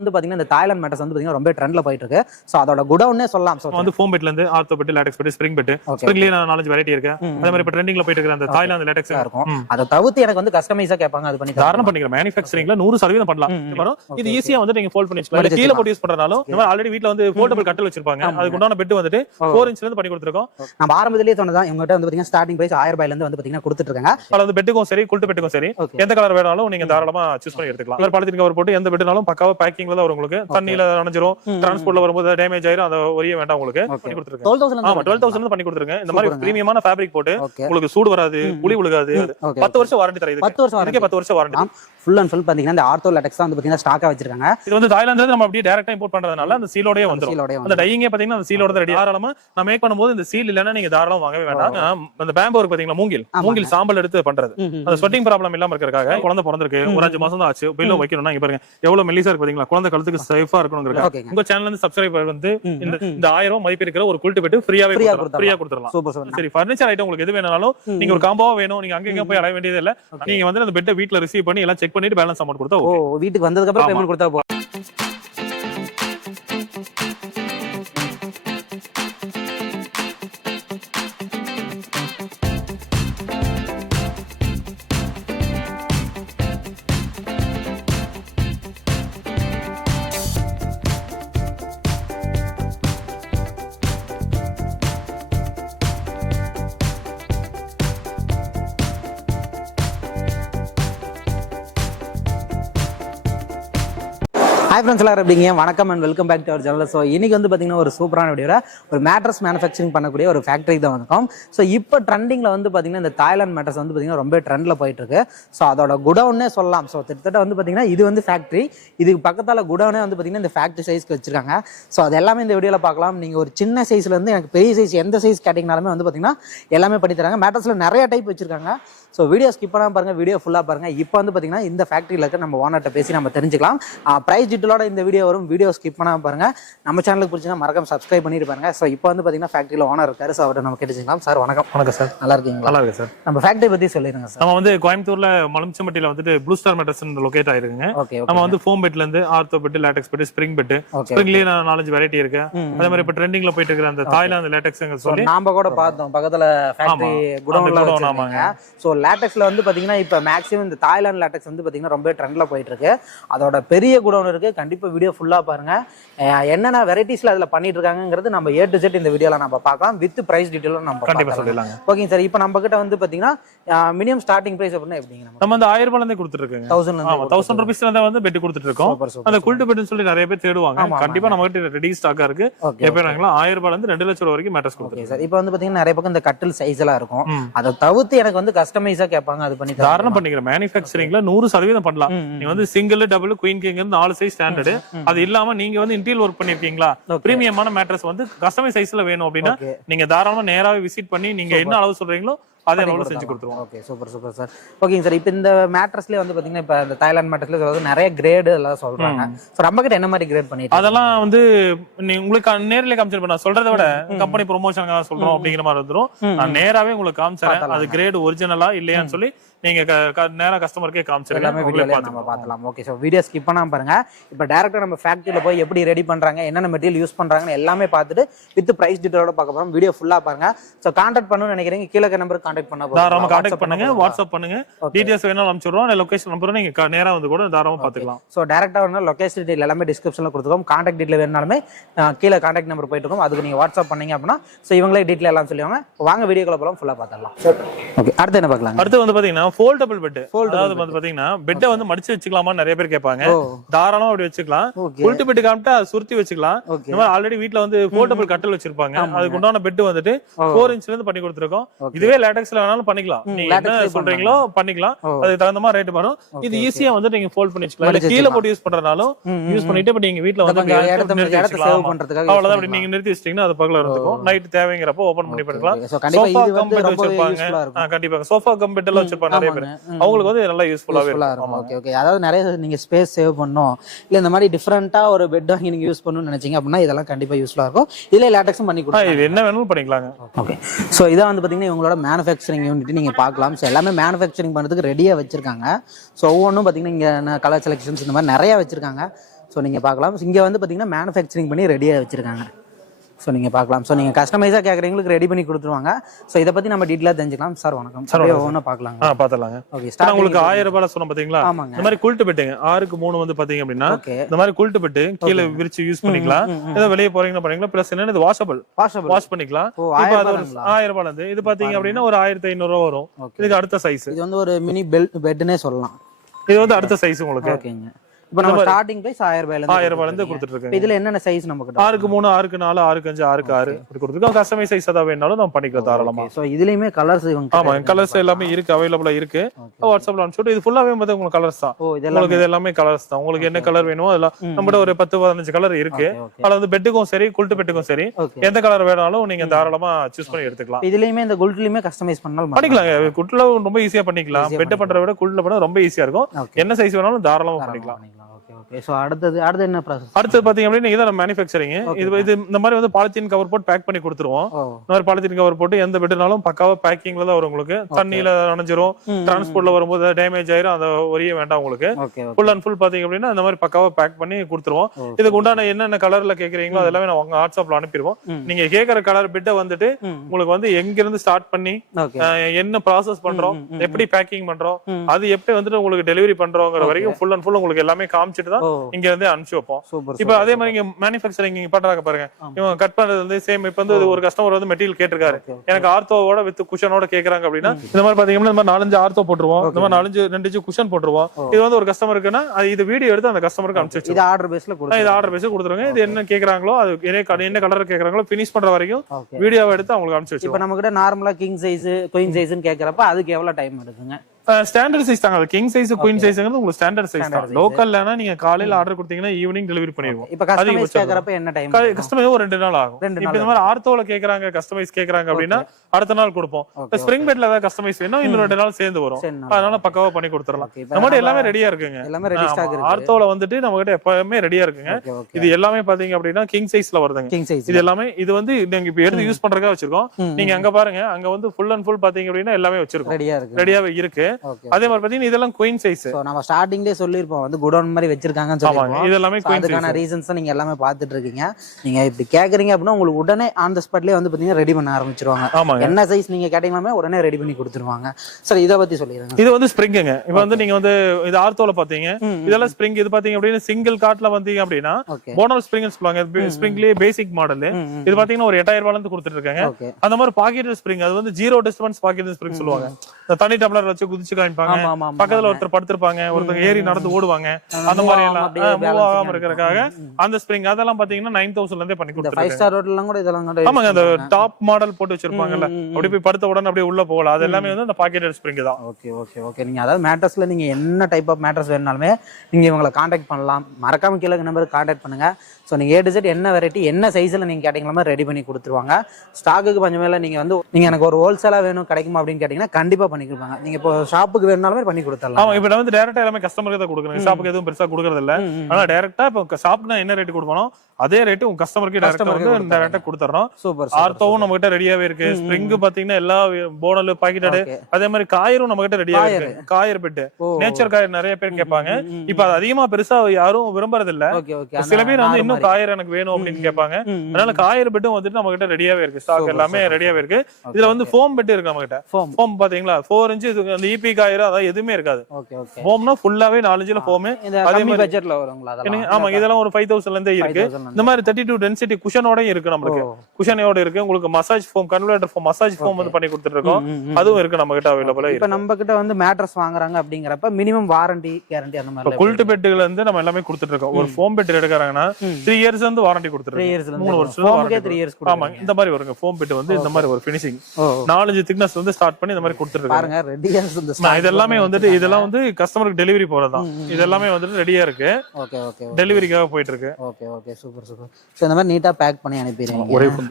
வந்து பாத்தீங்கன்னா இந்த தாய்லாந்து மேட்டர்ஸ் வந்து பாத்தீங்கன்னா ரொம்ப ட்ரெண்ட்ல போயிட்டு இருக்கு. சோ அதோட குடவுன்னே சொல்லலாம். சோ வந்து ஃபோம் பெட்ல இருந்து ortho bed, latex bed, spring bed, ஸ்ப்ரிங்லயே 4-5 வெரைட்டி இருக்கு. அதே மாதிரி இப்ப ட்ரெண்டிங்ல போயிட்டு இருக்க அந்த தாய்லாந்து லாட்டெக்ஸ் இருக்கும். அத தவிர்த்து எனக்கு வந்து கஸ்டமைஸா கேட்பாங்க, அது பண்ணி தாராளமா பண்ணிக்கலாம். மேனுஃபேக்சரிங்ல 100% பண்ணலாம். இது ஈஸியா வந்து நீங்க ஃபோல்ட் பண்ணி வச்சுக்கலாம். கீழ போட்டு யூஸ் பண்றதாலும் இந்த மாதிரி ஆல்ரெடி வீட்ல வந்து ஃபோல்டபிள் கட்டில் வச்சிருப்பாங்க. அதுக்கு உண்டான பெட் வந்துட்டு 4 இன்ச்ல இருந்து பண்ணி கொடுத்திருக்கோம். நம்ம ஆரம்பத்திலேயே சொன்னதா இவங்ககிட்ட வந்து பாத்தீங்கன்னா ஸ்டார்டிங் பிரைஸ் 1000 ரூபாயில இருந்து வந்து பாத்தீங்கன்னா கொடுத்துட்டு இருக்காங்க. அது வந்து பெட்டுக்கும் சரி, குல்ட் பெட்டுக்கும் சரி, எந்த கலர் வேணாலும் நீங்க தாராளமா சூஸ் பண்ணி எடுத்துக்கலாம். ஒரு பாலித்தீன் கவர் போட்டு எந்த பெட்னாலும் பக்காவா பேக்கிங்ல தான் வரும். உங்களுக்கு தண்ணியில நனைஞ்சிரும், டிரான்ஸ்போர்ட்ல வரும்போது டேமேஜ் ஆயிரும், அத ஒரே வேண்டாம். உங்களுக்கு பண்ணி கொடுத்துருக்கேன். 12,000 பண்ணி கொடுத்துருக்கேன். இந்த மாதிரி பிரீமியமான ஃபேப்ரிக் போட்டு உங்களுக்கு சூடு வராது, புளி விழுகாது. 10 வருஷம் வாரண்டி தரது. 10 வருஷம் வாரண்டி. ஃபுல் அண்ட் ஃபுல் பாத்தீங்கன்னா இந்த ஆர்த்தோ லாட்டெக்ஸ் தான் வந்து பாத்தீங்கன்னா ஸ்டாக்கா வச்சிருக்காங்க. இது வந்து தாய்லாந்துல இருந்து நம்ம அப்படியே டைரக்டா இம்போர்ட் பண்றதுனால அந்த சீலோடயே வந்துரும். அந்த டையிங்கே பாத்தீங்கன்னா அந்த சீலோட தான் ரெடி. தாராளமா நான் மேக் பண்ணும்போது இந்த சீல் இல்லனா நீங்க தாராளமா வாங்கவே வேண்டாம். அந்த பேம்போ இருக்கு பாத்தீங்களா, மூங்கில் சாம்பல் எடுத்து பண்றது. அந்த ஸ்வெட்டிங் ப்ராப்ளம் இல்லாம இருக்கறதுக்காக குழந்தை பிறந்திருக்கு, ஒரு 5 மாசம் தான் ஆச்சு, பில்லோ வைக்கணும்னா இங்க பாருங்க எவ்வளவு மெல்லிசா இருக்கு பாத்தீங்களா. குழந்தை கழுத்துக்கு சேஃபா இருக்கணும்ங்கறதுக்காக உங்க சேனல்ல இருந்து சப்ஸ்கிரைபர் வந்து இந்த 1000 ரூபாய் மதிப்பு இருக்கிற ஒரு குல்ட் பெட் ஃப்ரீயா கொடுத்துறலாம். சரி, ஃபர்னிச்சர் ஐட்டம் உங்களுக்கு எது வேணாலும் நீங்க ஒரு காம்போவா வேணும், நீங்க அங்க போய் அலைய வேண்டியது இல்ல. நீங்க வந்து அந்த பெட்டை வீட்ல ரிசீவ் பண்ணி எல்லாம் செக் பண்ணிட்டு பேலன்ஸ் அமௌண்ட் கொடுத்தா வீட்டுக்கு வந்ததுக்கு அப்புறம் பேமெண்ட் கொடுத்தா போதும். ஹாய் ஃப்ரெண்ட்ஸ், எல்லாரும் எப்படிங்க? வணக்கம் and welcome back to our channel. So இன்னைக்கு வந்து பார்த்தீங்கன்னா ஒரு சூப்பரான வீடியோவில் ஒரு மேட்ரஸ் மேனுஃபேக்சரிங் பண்ணக்கூடிய ஒரு ஃபேக்டரிக்கு தான் வந்திருக்கோம். ஸோ இப்போ ட்ரெண்டிங்கில் வந்து பார்த்தீங்கன்னா இந்த தாய்லாந்து மேட்டர்ஸ் வந்து பார்த்தீங்கன்னா ரொம்ப ட்ரெண்டில் போயிட்டு இருக்கு. ஸோ அதோட குடவுன்னே சொல்லலாம். ஸோ கிட்டத்தட்ட வந்து பார்த்தீங்கன்னா இது வந்து ஃபேக்ட்ரி, இதுக்கு பக்கத்தால் குடவுனே வந்து பார்த்தீங்கன்னா இந்த ஃபேக்ட்ரி சைஸ்க்கு வச்சிருக்காங்க. ஸோ அது எல்லாமே இந்த வீடியோவில் பார்க்கலாம். நீங்கள் ஒரு சின்ன சைஸ்லேருந்து எனக்கு பெரிய சைஸ் எந்த சைஸ் கேட்டிங்கனாலுமே வந்து பார்த்தீங்கன்னா எல்லாமே பண்ணி தராங்க. மேட்டர்ஸில் நிறைய டைப் வச்சிருக்காங்க. ஸோ வீடியோ ஸ்கிப் பண்ணாமல் பாருங்கள், வீடியோ ஃபுல்லாக பாருங்கள். இப்போ வந்து பார்த்தீங்கன்னா இந்த ஃபேக்ட்ரியில் இருக்க நம்ம ஓனர்கிட்ட பேசி நம்ம தெரிஞ்சுக்கலாம். ப்ரைஸ் டீட்டெயிலோட இந்த வீடியோ வரும். வீடியோ ஸ்கிப் பண்ணாமல் பாருங்கள். நம்ம சேனலுக்கு பிடிச்சினா மறக்காம சப்ஸ்கிரைப் பண்ணிட்டு பாருங்க. ஸோ இப்போ வந்து பார்த்தீங்கன்னா ஃபேக்ட்ரியில் ஓனர் இருக்காரு. ஸோ அவர்கிட்ட நம்ம கேட்டுக்கலாம். சார் வணக்கம். வணக்கம் சார். நல்லா இருக்கீங்களா? நல்லா இருக்கு சார். நம்ம ஃபேக்டரி பற்றி சொல்லிடுங்க சார். நம்ம வந்து கோயம்புத்தூர்ல மலம்சம்பட்டியில வந்துட்டு ப்ளூ ஸ்டார் மேட்டர்ஸ் லொகேட் ஆயிருக்குங்க. நம்ம வந்து ஃபோம் பெட்ல இருந்து ortho bed, latex bed, spring bed, ஸ்ப்ரிங்லயே 4-5 வெரைட்டி இருக்கு. அதே மாதிரி இப்ப ட்ரெண்டிங்ல போயிட்டு இருக்கிற அந்த தாய்லாந்து லாட்டெக்ஸ் சொல்லி நாம கூட பார்த்தோம் பக்கத்துல ஃபேக்டரி குடவுன்ல வச்சிருக்காங்க. ஸோ லாட்டெக்ஸ்ல வந்து பாத்தீங்கன்னா இப்ப மேக்ஸிமம் இந்த தாய்லாந்து லாட்டெக்ஸ் வந்து பாத்தீங்கன்னா ரொம்ப ட்ரெண்ட்ல போயிட்டு இருக்கு. அதோட பெரிய குடவுன் இருக்கு. கண்டிப்பா வீடியோ ஃபுல்லா பாருங்க. என்னென்ன வெரைட்டிஸ்ல அதுல பண்ணிட்டு இருக்காங்கிறது நம்ம A to Z இந்த வீடியோல நம்ம பார்க்கலாம். வித் பிரைஸ் டீடைலும் நம்ம கண்டிப்பா சொல்லிடலாம். ஓகேங்க சார். இப்போ நம்ம கிட்ட வந்து பாத்தீங்கன்னா மினிமம் ஸ்டார்டிங் பிரைஸ் அப்படின்னா எப்படிங்க? நம்ம வந்து 1000 ரூபாயில இருந்தே கொடுத்துட்டு இருக்கோம். 1000 ரூபீஸ்ல இருந்து வந்து பெட் கொடுத்துட்டு இருக்கோம். அந்த குல்ட் பெட்னு சொல்லி நிறைய பேர் தேடுவாங்க. கண்டிப்பா நம்ம கிட்ட ரெடி ஸ்டாக்கா இருக்கு. எப்ப 1000 ரூபாயில இருந்து 2 லட்சம் வரைக்கும் மேட்டர்ஸ் கொடுத்துருக்கோம் சார். இப்போ வந்து பாத்தீங்கன்னா நிறைய பக்கம் இந்த கட்டில் சைஸ் எல்லாம் இருக்கும். அதை தவிர்த்து எனக்கு வந்து கஸ்டமைஸா கேட்பாங்க, அது பண்ணி தாராளமா பண்ணிக்கிறேன். மேனுஃபேக்சரிங்ல 100% பண்ணலாம். நீங்க வந்து single, double, queen king 4 size standard. அது இல்லாம நீங்க வந்து இன்டீரியர் ஒர்க் பண்ணிருக்கீங்களா, பிரீமியமான மேட்ரஸ் வந்து கஸ்டமைஸ் சைஸ்ல வேணும் அப்படின்னா நீங்க தாராளமா நேராவே விசிட் பண்ணி நீங்க என்ன அளவு சொல்றீங்களோ அதே அளவுல செஞ்சு கொடுத்துருவோம். Okay, super super sir. ஓகேங்க சார். இப்போ இந்த மேட்ரஸ்லயே வந்து பாத்தீங்கன்னா இப்ப இந்த தாய்லாந்து மேட்ரஸ்ல சொல்றது நிறைய கிரேட் எல்லாம் சொல்றாங்க. சோ நம்ம கிட்ட என்ன மாதிரி கிரேட் பண்ணிட்டு அதெல்லாம் வந்து உங்களுக்கு நேர்ல காமிச்சிருப்பேன். நான் சொல்றதை விட கம்பெனி ப்ரொமோஷனுக்காக சொல்றோம் அப்படிங்கிற மாதிரி வந்துரும். நான் நேராவே உங்களுக்கு காமிச்சறேன். அது கிரேட் ஒரிஜினலா இல்லையான்னு சொல்லி நீங்க நேரா கஸ்டமருக்கே காமிச்சிருங்க. எல்லாமே வீடியோல நம்ம பார்க்கலாம். ஓகே, சோ வீடியோ ஸ்கிப் பண்ணாம பாருங்க. இப்போ டைரக்டா நம்ம ஃபேக்டரியில போய் எப்படி ரெடி பண்றாங்க, என்னென்ன மெட்டீரியல் யூஸ் பண்றாங்கன்னு எல்லாமே பார்த்துட்டு வித் பிரைஸ் டீடைலோட பார்க்க போறோம். வீடியோ ஃபுல்லா பாருங்க. சோ கான்டாக்ட் பண்ணனும்னு நினைக்கிறீங்க, கீழ இருக்க நம்பருக்கு கான்டாக்ட் பண்ண போறோம். தாராளமா கான்டாக்ட் பண்ணுங்க, வாட்ஸ்அப் பண்ணுங்க. டீடைல்ஸ் வேணாலும் அனுப்பிச்சுறோம். இல்ல லொகேஷன் நம்பர் நீங்க நேரா வந்து கூட தாராளமா பாத்துக்கலாம். சோ டைரக்டா வரணும். லொகேஷன் டீடைல் எல்லாமே டிஸ்கிரிப்ஷன்ல கொடுத்துறோம். கான்டாக்ட் டீடைல் வேணாலுமே கீழ கான்டாக்ட் நம்பர் போயிட்டு இருக்கும். அதுக்கு நீங்க வாட்ஸ்அப் பண்ணீங்க அப்படினா சோ இவங்களே டீடைல் எல்லாம் சொல்லுவாங்க. வாங்க வீடியோக்குள்ள போலாம், ஃபுல்லா பார்த்தறலாம். ஓகே, அடுத்து என்ன பார்க்கலாம்? அடுத்து வந்து பாத்தீங்கன்னா ஃபோல்டபிள் பெட். அதாவது வந்து பாத்தீங்கன்னா பெட்டை வந்து மடிச்சு வச்சுக்கலாமா நிறைய பேர் கேட்பாங்க. தாராளமா அப்படி வச்சுக்கலாம். குல்ட் பெட் காமிட்டா சுருட்டி வச்சுக்கலாம். இந்த மாதிரி ஆல்ரெடி வீட்ல வந்து ஃபோல்டபிள் கட்டில் வச்சிருப்பாங்க. அதுக்கு உண்டான பெட் வந்துட்டு 4 இன்ச்ல இருந்து பண்ணி கொடுத்துருக்கோம். இதுவே லாட்டெக்ஸ்ல வேணாலும் பண்ணிக்கலாம். நீங்க என்ன சொல்றீங்களோ பண்ணிக்கலாம். அதுக்கு தகுந்த மாதிரி ரேட் வரும். இது ஈஸியா வந்து நீங்க ஃபோல்ட் பண்ணி வச்சுக்கலாம். இல்ல கீழ போட்டு யூஸ் பண்றதாலும் யூஸ் பண்ணிட்டு இப்ப நீங்க வீட்ல வந்து இடத்தை சேவ் பண்றதுக்காக அவ்வளவுதான். அப்படி நீங்க நிறுத்தி வச்சிட்டீங்கன்னா அது பக்கத்துல இருந்துக்கும். நைட் தேவைங்கிறப்போ ஓபன் பண்ணி பண்ணிக்கலாம். சோஃபா கம் பெட் வச்சிருப்பாங்க. கண்டிப்பா சோஃபா கம் பெட் எல்லாம் வச்சிருப்பாங்க நிறைய பேர். அவங்களுக்கு வந்து நல்லா யூஸ்ஃபுல்லா இருக்கும். Okay okay. அதாவது நிறைய நீங்க ஸ்பேஸ் சேவ் பண்ணனும், இல்ல இந்த மாதிரி டிஃபரண்டா ஒரு பெட் வாங்கி நீங்க யூஸ் பண்ணனும்னு நினைச்சீங்க அப்படினா இதெல்லாம் கண்டிப்பா யூஸ்ஃபுல்லா இருக்கும். இதுல லாட்டெக்ஸும் பண்ணி கொடுப்பாங்க. இது என்ன வேணும்னு பண்ணிக்கலாங்க. ஓகே. சோ இத வந்து பாத்தீங்கன்னா இவங்களோட manufacturing யூனிட் நீங்க பார்க்கலாம். சோ எல்லாமே manufacturing பண்றதுக்கு ரெடியா வச்சிருக்காங்க. சோ ஒவ்வொன்றும் பாத்தீங்கன்னா இங்க கலர் செலக்ஷன்ஸ் இந்த மாதிரி நிறைய வச்சிருக்காங்க. ஸோ நீங்கள் பார்க்கலாம். இங்கே வந்து பார்த்தீங்கன்னா மேனுஃபேக்சரிங் பண்ணி ரெடியாக வச்சிருக்காங்க. ஸோ நீங்கள் பார்க்கலாம். ஸோ நீங்கள் கஸ்டமைஸாக கேட்குறவங்களுக்கு ரெடி பண்ணி கொடுத்துருவாங்க. ஸோ இதை பற்றி நம்ம டீட்டெயிலாக தெரிஞ்சுக்கலாம். சார் வணக்கம். சார் ஒவ்வொன்றும் பார்க்கலாங்க. பார்த்துலாங்க. ஓகே, உங்களுக்கு 1000 ரூபாய் சொன்னோம் பார்த்தீங்களா? ஆமாங்க. இந்த மாதிரி குல்ட்டு பெட்டுங்க 6க்கு 3 வந்து பார்த்தீங்க அப்படின்னா இந்த மாதிரி குல்ட்டு பெட்டு கீழே விரிச்சு யூஸ் பண்ணிக்கலாம். ஏதோ வெளியே போறீங்கன்னா பண்ணிக்கலாம். ப்ளஸ் என்னன்னு இது வாஷ் பண்ணிக்கலாம். இப்போ அது 1000 ரூபாயில இருந்து இது பார்த்தீங்க அப்படின்னா ஒரு 1500 ரூபா வரும். இதுக்கு அடுத்த சைஸ் இது வந்து ஒரு மினி பெட்னே சொல்லலாம். இது வந்து அடுத்த சைஸ் உங்களுக்கு. ஓகேங்க. இப்போ நம்ம ஸ்டார்டிங் பிரைஸ் 1000 ரூபாயில இருந்து கொடுத்துட்டு இருக்கோம். இதுல என்னென்ன சைஸ் நமக்கு 6க்கு 3 6க்கு 4 6க்கு 5 6க்கு 6 இப்படி கொடுத்துருக்கோம். கஸ்டமைஸ் சைஸ் ஏதாவது வேணாலும் நம்ம பண்ணிக்கலாம் தாராளமா. சோ இதுலயுமே கலர்ஸ் ஆமா கலர்ஸ் எல்லாமே இருக்கு, அவைலபிளா இருக்கு. வாட்ஸ்அப்ல அனுப்பிச்சு இது ஃபுல்லாவே வந்து உங்களுக்கு கலர்ஸ் தான். உங்களுக்கு இது எல்லாமே கலர்ஸ் தான். உங்களுக்கு என்ன கலர் வேணுமோ அதெல்லாம் நம்மகிட்ட ஒரு 10-15 கலர் இருக்கு. அதுல வந்து பெட்டுக்கும் சரி குல்ட் பெட்டுக்கும் சரி எந்த கலர் வேணாலும் நீங்க தாராளமா சூஸ் பண்ணி எடுத்துக்கலாம். இதுலயுமே இந்த குல்ட்லயுமே கஸ்டமைஸ் பண்ணிக்கலாம். குட்ல ரொம்ப ஈஸியா பண்ணிக்கலாம். பெட் பண்றத விட குல்ட்ல பண்ண ரொம்ப ஈஸியா இருக்கும். என்ன சைஸ் வேணாலும் தாராளமா பண்ணிக்கலாம். சோ அடுத்து என்ன ப்ராசஸ்? அடுத்து பாத்தீங்க அப்படின்னா இதான் மேனுஃபேக்சரிங். இது இந்த மாதிரி வந்து பாலித்தீன் கவர் போட்டு பேக் பண்ணி கொடுத்துருவோம். இந்த மாதிரி பாலித்தீன் கவர் போட்டு எந்த பெட்னாலும் பக்காவா பேக்கிங்ல தான் வரும். உங்களுக்கு தண்ணியில நனைஞ்சிரும், டிரான்ஸ்போர்ட்ல வரும்போது டேமேஜ் ஆயிரும், அந்த ஒரே வேண்டாம் உங்களுக்கு. ஃபுல் அண்ட் ஃபுல் பாத்தீங்க அப்படின்னா இந்த மாதிரி பக்காவா பேக் பண்ணி கொடுத்துருவோம். இதுக்கு உண்டான என்னென்ன கலர்ல கேக்குறீங்களோ அதெல்லாமே நான் வாட்ஸ்அப்ல அனுப்பிடுவோம். நீங்க கேக்குற கலர் பெட்டை வந்துட்டு உங்களுக்கு வந்து எங்க இருந்து ஸ்டார்ட் பண்ணி என்ன ப்ராசஸ் பண்றோம், எப்படி பேக்கிங் பண்றோம், அது எப்படி வந்துட்டு உங்களுக்கு டெலிவரி பண்றோங்கிற வரைக்கும் ஃபுல் அண்ட் ஃபுல் உங்களுக்கு எல்லாமே காமிச்சிட்டு இங்க வந்து அனுப்பிச்சு வைப்போம். இப்ப அதே மாதிரி இங்க மேனுஃபேக்சரிங் இங்க பண்றாங்க பாருங்க. இவங்க கட் பண்றது வந்து சேம். இப்ப வந்து ஒரு கஸ்டமர் வந்து மெட்டீரியல் கேட்டிருக்காரு, எனக்கு ஆர்த்தோவோட வித் குஷனோட கேக்குறாங்க அப்படின்னா இந்த மாதிரி பாத்தீங்கன்னா இந்த மாதிரி 4-5 ஆர்த்தோ போட்டுருவோம். இந்த மாதிரி 4-2 குஷன் போட்டுருவோம். இது வந்து ஒரு கஸ்டமருக்குன்னா இது வீடியோ எடுத்து அந்த கஸ்டமருக்கு அனுப்பிச்சு வச்சு ஆர்டர் பேஸ்ல கொடுத்துருங்க. இது என்ன கேக்குறாங்களோ அது என்ன கலர் கேக்குறாங்களோ பினிஷ் பண்ற வரைக்கும் வீடியோவை எடுத்து அவங்களுக்கு அனுப்பிச்சு வச்சு. இப்ப நம்ம கிட்ட நார்மலா கிங் சைஸ் குயின் சைஸ்னு கேக்குறப்ப அதுக்கு எவ்வளவு டைம் எடுக்குங்க? ஸ்டாண்டர்ட் சைஸ் தாங்க. கிங் சைஸ் குயின் சைஸ்ங்கிறது உங்களுக்கு ஸ்டாண்டர்ட் சைஸ் தான். லோக்கல்னா நீங்க காலையில ஆர்டர் கொடுத்தீங்கன்னா ஈவினிங் டெலிவரி பண்ணிடுவோம். இப்ப கஸ்டமைஸ் கேக்குறப்ப என்ன டைம்? கஸ்டமைஸ் ஒரு 2 நாள் ஆகும். இப்போ இந்த மாதிரி ஆர்த்தோல கேக்குறாங்க, கஸ்டமைஸ் கேக்குறாங்க அப்படின்னா அடுத்த நாள் கொடுப்போம். ஸ்ப்ரிங் பெட்ல ஏதாவது கஸ்டமைஸ் வேணும் இன்னும் 2 நாள் சேர்ந்து வரும். அதனால பக்காவா பண்ணி கொடுத்துறலாம். நம்மகிட்ட எல்லாமே ரெடியா இருக்குங்க. எல்லாமே ரெடி ஸ்டாக் இருக்கு. ஆர்த்தோல வந்துட்டு நம்மகிட்ட எப்பவுமே ரெடியா இருக்குங்க. இது எல்லாமே பாத்தீங்க அப்படின்னா கிங் சைஸ்ல வருதுங்க. இது எல்லாமே இது வந்து நீங்க இப்ப எடுத்து யூஸ் பண்றதுக்காக வச்சிருக்கோம். நீங்க அங்க பாருங்க, அங்க வந்து ஃபுல் அண்ட் ஃபுல் பாத்தீங்க அப்படின்னா எல்லாமே வச்சிருக்கோம். ரெடியாவே இருக்கு. அதே மாதிரி இதெல்லாம் குயின் சைஸ். சோ நம்ம ஸ்டார்டிங்லயே சொல்லிருப்போம் வந்து குடோன் மாதிரி வச்சிருக்காங்கன்னு சொல்லிருக்கோம். இது எல்லாமே குயின் சைஸ். அதுக்கான ரீசன்ஸ் நீங்க எல்லாமே பாத்துட்டு இருக்கீங்க. நீங்க இப்படி கேக்குறீங்க அப்படினா உங்களுக்கு உடனே ஆன் தி ஸ்பாட்லயே வந்து பாத்தீங்கன்னா ரெடி பண்ண ஆரம்பிச்சிருவாங்க. என்ன சைஸ் நீங்க கேட்டீங்களாமே உடனே ரெடி பண்ணி கொடுத்துருவாங்க. சரி இத பத்தி சொல்லிருங்க. இது வந்து ஸ்ப்ரிங்குங்க. இப்போ வந்து நீங்க வந்து இது ஆர்த்தோல பாத்தீங்க, இதெல்லாம் ஸ்ப்ரிங். இது பாத்தீங்க அப்படினா சிங்கிள் காட்ல வந்தீங்க அப்படினா போனல் ஸ்ப்ரிங்னு சொல்லுவாங்க. ஸ்ப்ரிங்லயே பேசிக் மாடல். இது பாத்தீங்கன்னா ஒரு 8000 ரூபாயில இருந்து கொடுத்துட்டு இருக்காங்க. அந்த மாதிரி பாக்கெட் ஸ்ப்ரிங் அது வந்து 0 டிஸ்டர்பன்ஸ் பாக்கெட் ஸ்ப்ரிங் சொல்லுவாங்க. தண்ணி டம்ளர் வச்சு குதிச்சு காமிப்பாங்க. பக்கத்துல ஒருத்தர் படுத்திருப்பாங்க, ஒருத்தர் ஏறி நடந்து ஓடுவாங்க. அந்த மாதிரி எல்லாம் மூவ் ஆகாம இருக்கறதுக்காக அந்த ஸ்ப்ரிங் அதெல்லாம் பாத்தீங்கன்னா 9000ல இருந்தே பண்ணி கொடுத்துருக்காங்க. 5 ஸ்டார் ஹோட்டல்லாம் கூட இதெல்லாம் கூட ஆமாங்க. அந்த டாப் மாடல் போட்டு வச்சிருப்பாங்கல்ல, அப்படி போய் படுத்த உடனே அப்படியே உள்ள போகலாம். அது எல்லாமே வந்து அந்த பாக்கெட்டட் ஸ்ப்ரிங் தான். ஓகே. நீங்க அதாவது மேட்ரஸ்ல நீங்க என்ன டைப் ஆஃப் மேட்ரஸ் வேணும்னாலுமே நீங்க இவங்களை கான்டாக்ட் பண்ணலாம். மறக்காம கீழே நம்பருக்கு கான்டாக்ட் பண்ணுங்க. ஸோ நீங்கள் A to Z என்ன வெரைட்டி என்ன சைஸில் நீங்கள் கேட்டிங்களா ரெடி பண்ணி கொடுத்துருவாங்க. ஸ்டாக்குக்கு கொஞ்சம் மேலே நீங்கள் வந்து நீங்கள் எனக்கு ஒரு ஹோல்சேலாக வேணும் கிடைக்குமா அப்படின்னு கேட்டிங்கன்னா கண்டிப்பாக பண்ணி கொடுப்பாங்க. நீங்கள் இப்போ ஷாப்புக்கு வேணுனாலுமே பண்ணி கொடுத்துடலாம். ஆமாம். இப்போ நான் வந்து டேரெக்டாக எல்லாமே கஸ்டமருக்கு தான் கொடுக்குறேன். ஷாப்புக்கு எதுவும் பெருசாக கொடுக்குறது இல்லை. ஆனால் டேரெக்டாக இப்போ ஷாப்புக்கு நான் என்ன ரேட்டு கொடுக்கணும் அதே ரேட்டு உங்க கஸ்டமருக்கு டேரெக்டாக கொடுத்துறோம். சூப்பர். ஆர்த்தோவும் நம்ம கிட்ட ரெடியாவே இருக்கு. ஸ்ப்ரிங் பாத்தீங்கன்னா எல்லா போனல் பாக்கெட்டட். அதே மாதிரி காயரும் நம்ம கிட்ட ரெடியாவே இருக்கு. காயர் பெட் நேச்சர் காயர் நிறைய பேர் கேட்பாங்க. இப்போ அது அதிகமா பெருசா யாரும் விரும்புறது இல்ல. சில பேர் வந்து இன்னும் காயர் எனக்கு வேணும் அப்படின்னு கேட்பாங்க. அதனால காயர் பெட்டும் வந்துட்டு நம்ம கிட்ட ரெடியாவே இருக்கு. ஸ்டாக் எல்லாமே ரெடியாவே இருக்கு. இதுல வந்து ஃபோம் பெட் இருக்கு நம்ம கிட்ட. ஃபோம் பாத்தீங்களா 4 inch அந்த ஈபி காயர் அதாவது எதுவுமே இருக்காது. ஃபோம்னா ஃபுல்லாவே 4 inch ஃபோம். அதே மாதிரி பட்ஜெட்ல வருங்களா அதெல்லாம்? ஆமா, இதெல்லாம் ஒரு 5000ல இருந்தே இருக்கு. இந்த மாதிரி 32 டென்சிட்டி குஷனோட இருக்கு. நமக்கு குஷனோட இருக்கு. உங்களுக்கு massage foam converter foam massage foam வந்து பண்ணி கொடுத்துட்டு இருக்கோம். அதுவும் இருக்கு நம்ம கிட்ட அவைலபிளா. இப்போ நம்ம கிட்ட வந்து மேட்ரஸ் வாங்குறாங்க அப்படிங்கறப்ப மினிமம் வாரண்டி கேரண்டி அந்த மாதிரி குல்ட் பெட்ல இருந்து நம்ம எல்லாமே கொடுத்துட்டு இருக்கோம். ஒரு ஃபோம் பெட் எடுக்கறாங்கன்னா 3 years வந்து வாரண்டி கொடுத்துட்டு இருக்கோம். 3 வருஷம் வாரண்டி 3 years. ஆமா, இந்த மாதிரி வருங்க ஃபோம் பெட் வந்து இந்த மாதிரி ஒரு ஃபினிஷிங் 4-5 திக்னஸ் வந்து ஸ்டார்ட் பண்ணி இந்த மாதிரி கொடுத்துட்டு இருக்கோம். பாருங்க ரெடியா இந்த ஸ்டாக் இதெல்லாம் வந்துட்டு இதெல்லாம் வந்து கஸ்டமருக்கு டெலிவரி போறதுதான். இதெல்லாம் வந்துட்டு ரெடியா இருக்கு. டெலிவரிக்காக போயிட்டு இருக்கு. சூப்பர். சோ இந்த மாதிரி நீட்டா பேக் பண்ணி அனுப்பிடுங்க.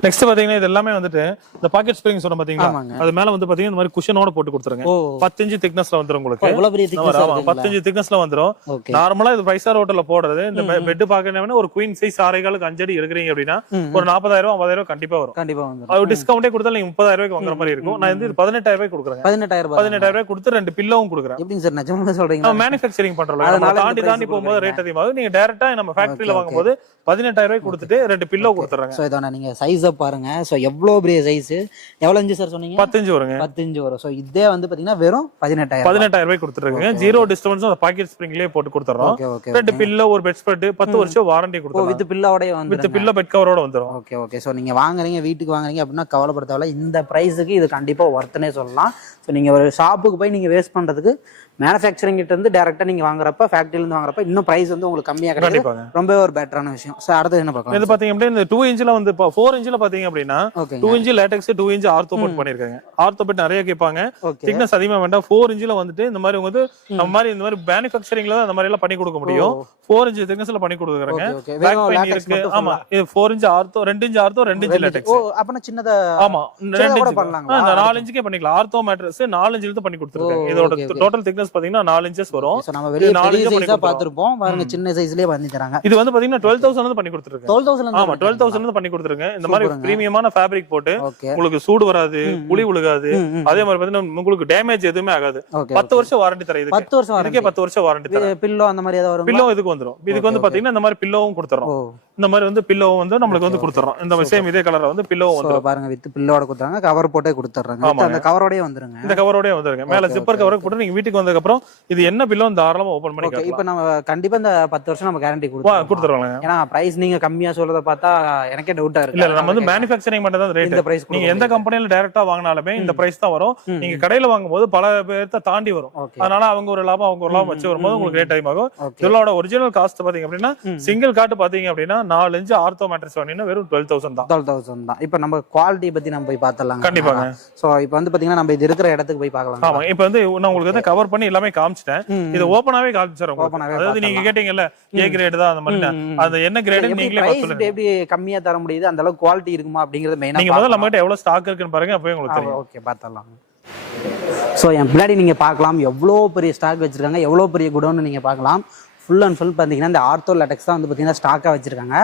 நெக்ஸ்ட் பாத்தீங்கன்னா இது எல்லாமே வந்துட்டு இந்த பாக்கெட் ஸ்ப்ரிங் சொன்ன பாத்தீங்களா, அது மேல வந்து பாத்தீங்கன்னா இந்த மாதிரி குஷனோட போட்டு கொடுத்துருங்க. 10 inch திக்னஸ்ல வந்துரும் உங்களுக்கு. இவ்வளவு பெரிய திக்னஸ். 10 inch திக்னஸ்ல வந்துரும். நார்மலா இது 5 star ஹோட்டல்ல போடுறது. இந்த பெட் பாக்கெட்னா ஒரு குயின் சைஸ் 6.5 5 அடி எடுக்கறீங்க அப்படின்னா ஒரு 40,000 50,000 கண்டிப்பா வரும். கண்டிப்பா வந்துரும். அது டிஸ்கவுண்டே கொடுத்தா நீங்க 30,000 ரூபாய்க்கு வாங்குற மாதிரி இருக்கும். நான் வந்து 18,000 ரூபாய்க்கு கொடுக்குறேன். 18,000 கொடுத்து கொடுத்து 2 பில்லோவும் கொடுக்குறேன். எப்படிங்க சார் நிஜமா சொல்றீங்க? மேனுஃபேக்சரிங் பண்றோம், தாண்டி போகும்போது ரேட் அதிகமாகும். நீங்க டைரக்டா நம்ம ஃபேக்டரியில வாங்கும்போது 18,000 ரூபாய் கொடுத்துட்டு 2 பில்லோ கொடுத்துறாங்க. சோ இதான நீங்க சைஸ பாருங்க. சோ எவ்வளவு பெரிய சைஸ், எவ்வளவு இன்ச் சார் சொன்னீங்க? 10 இன்ச் வருங்க. 10 இன்ச் வரும். சோ இதே வந்து பாத்தீங்கன்னா வெறும் 18,000 ரூபாய் கொடுத்துருக்காங்க. ஜீரோ டிஸ்டர்பன்ஸ் அந்த பாக்கெட் ஸ்ப்ரிங்லயே போட்டு கொடுத்துறோம். 2 பில்லோ, ஒரு பெட் ஸ்ப்ரெட், 10 வருஷம் வாரண்டி கொடுத்துறோம். வித் பில்லோட வந்து வித் பில்லோ பெட் கவரோட வந்துரும். Okay okay. சோ நீங்க வாங்குறீங்க, வீட்டுக்கு வாங்குறீங்க அப்படின்னா கவலைப்பட தேவையில்ல. இந்த பிரைஸுக்கு இது கண்டிப்பா ஒர்த்னே சொல்லலாம். சோ நீங்க ஒரு ஷாப்புக்கு போய் நீங்க வேஸ்ட் பண்றதுக்கு மேனுஃபேக்சரிங் கிட்ட இருந்து டைரக்டா நீங்க வாங்குறப்ப, ஃபேக்டரியில இருந்து வாங்குறப்ப இன்னும் பிரைஸ் வந்து உங்களுக்கு கம்மியா கிடைக்கும். ரொம்ப ஒரு பெட்டரான விஷயம். சோ அடுத்து என்ன பார்க்கலாம்? இது பாத்தீங்க அப்படின்னா இந்த 2 இன்ச்ல வந்து 4 இன்ச்ல பாத்தீங்க அப்படின்னா 2 inch LaTeX, 2 inch ortho boat பண்ணிருக்காங்க. ஆர்த்தோ போட் நிறைய கேட்பாங்க, திக்னஸ் அதிகமா வேண்டாம். 4 இன்ச்ல வந்துட்டு இந்த மாதிரி வந்து நம்ம மாதிரி இந்த மாதிரி மேனுஃபேக்சரிங்ல தான் அந்த மாதிரி எல்லாம் பண்ணி கொடுக்க முடியும். 4 இன்ச் திக்னஸ்ல பண்ணி கொடுக்குறாங்க. பேக் பெயின் இருக்கு. ஆமா, இது 4 inch ortho, 2 inch ortho, 2 inch latex. ஓ அப்பனா சின்னதா. ஆமா, 2 இன்ச் பண்ணலாங்களா? அந்த 4 இன்ச்க்கே பண்ணிக்கலாம். ஆர்த்தோ மேட்ரஸ் 4 இன்ச்ல இருந்து பண்ணி கொடுத்துருக்காங்க. இதோட டோட்டல் திக்னஸ் பாத்தீங்கன்னா 4 இன்ச்சஸ் வரும். சோ நம்ம வெளிய சைஸா பாத்துறோம், பாருங்க சின்ன சைஸ்லயே பண்ணி தராங்க. இது வந்து பாத்தீங்கன்னா 12,000 ல பண்ணி கொடுத்துருக்காங்க. 12,000. ஆமா, 12,000 ல பண்ணி கொடுத்துருக்காங்க. இந்த மாதிரி பிரீமியமான ஃபேப்ரிக் போட்டு உங்களுக்கு சூடு வராது, புளி விழுகாது. அதே மாதிரி பாத்தீங்கன்னா உங்களுக்கு டேமேஜ் எதுவுமே ஆகாது. 10 வருஷம் வாரண்டி தரேன். இதுக்கு 10 வருஷம் வாரண்டி. 10 வருஷம் வாரண்டி தரேன். பில்லோ அந்த மாதிரி ஏதாவது வரும்? பில்லோ இதுக்கு வந்துரும். இதுக்கு வந்து பாத்தீங்கன்னா இந்த மாதிரி பில்லோவும் கொடுத்துறோம். இந்த மாதிரி வந்து பில்லோவும் வந்து நமக்கு வந்து கொடுத்துறோம். இந்த சேம் இதே கலர்ல வந்து பில்லோவும் வந்துரும். பாருங்க வித் பில்லோட கொடுத்தாங்க, கவர் போட்டே கொடுத்துறாங்க. அந்த கவரோடயே வந்துருங்க. இந்த கவரோடயே வந்துருங்க. மேல ஜிப்பர் கவர் போட்டு நீங்க வீட்டுக்கு வந்ததுக்கு அப்புறம் இது என்ன பில்லோ தாராளமா ஓபன் பண்ணி காட்டலாம். இப்போ நம்ம கண்டிப்பா இந்த 10 வருஷம் நம்ம கேரண்டி கொடுத்துறோம். ஏன்னா பிரைஸ் நீங்க கம்மியா சொல்றத பார்த்தா எனக்கே டவுட்டா இருக்கு. இல்ல நம்ம வந்து மேனுஃபேக்சரிங் மட்டும் தான் ரேட். இந்த பிரைஸ் நீங்க எந்த கம்பெனில டைரக்டா வாங்குனாலுமே இந்த பிரைஸ் தான் வரும். நீங்க கடையில வாங்கும்போது பல பேர்த்த தாண்டி வரும். அதனால அவங்க ஒரு லாபம் வச்சு வரும்போது உங்களுக்கு ரேட் அதிகமாகும். இதோட ஒரிஜினல் காஸ்ட் பாத்தீங்க அப்படின்னா சிங்கிள் காட் பாத்தீங்க அப்படின்னா 4 இன்ச் ஆர்த்தோ மேட்ரஸ் வாங்கினா வெறும் 12,000 தான். 12,000 தான். இப்போ நம்ம குவாலிட்டி பத்தி நம்ம போய் பார்த்தலாம். கண்டிப்பாங்க. சோ இப்போ வந்து பாத்தீங்கன்னா நம்ம இது இருக்கிற இடத்துக்கு போய் பார்க்கலாம். ஆமா, இப்போ வந்து நான் உங்களுக்கு வந்து கவர் பண்ணி எல்லாமே காமிச்சிட்டேன். இது ஓபனாவே காமிச்சறோம். அதாவது நீங்க கேட்டீங்கல்ல ஏ கிரேட் தான் அந்த மாதிரி, அது என்ன கிரேட் நீங்களே சொல்லுங்க. எப்படி கம்மியா தர முடியுது, அந்த அளவுக்கு குவாலிட்டி இருக்குமா அப்படிங்கறது மெயினா நீங்க முதல்ல நம்மகிட்ட எவ்வளவு ஸ்டாக் இருக்குன்னு பாருங்க, அப்பவே உங்களுக்கு தெரியும். ஓகே, பார்த்தலாம். ஸோ என் பின்னாடி நீங்கள் பார்க்கலாம் எவ்வளோ பெரிய ஸ்டாக் வச்சுருக்காங்க, எவ்வளோ பெரிய குடோன்னு நீங்கள் பார்க்கலாம். ஃபுல் அண்ட் ஃபுல் பார்த்தீங்கன்னா இந்த ஆர்த்தோ லேட்டெக்ஸ் தான் வந்து பார்த்தீங்கன்னா ஸ்டாக்காக வச்சிருக்காங்க.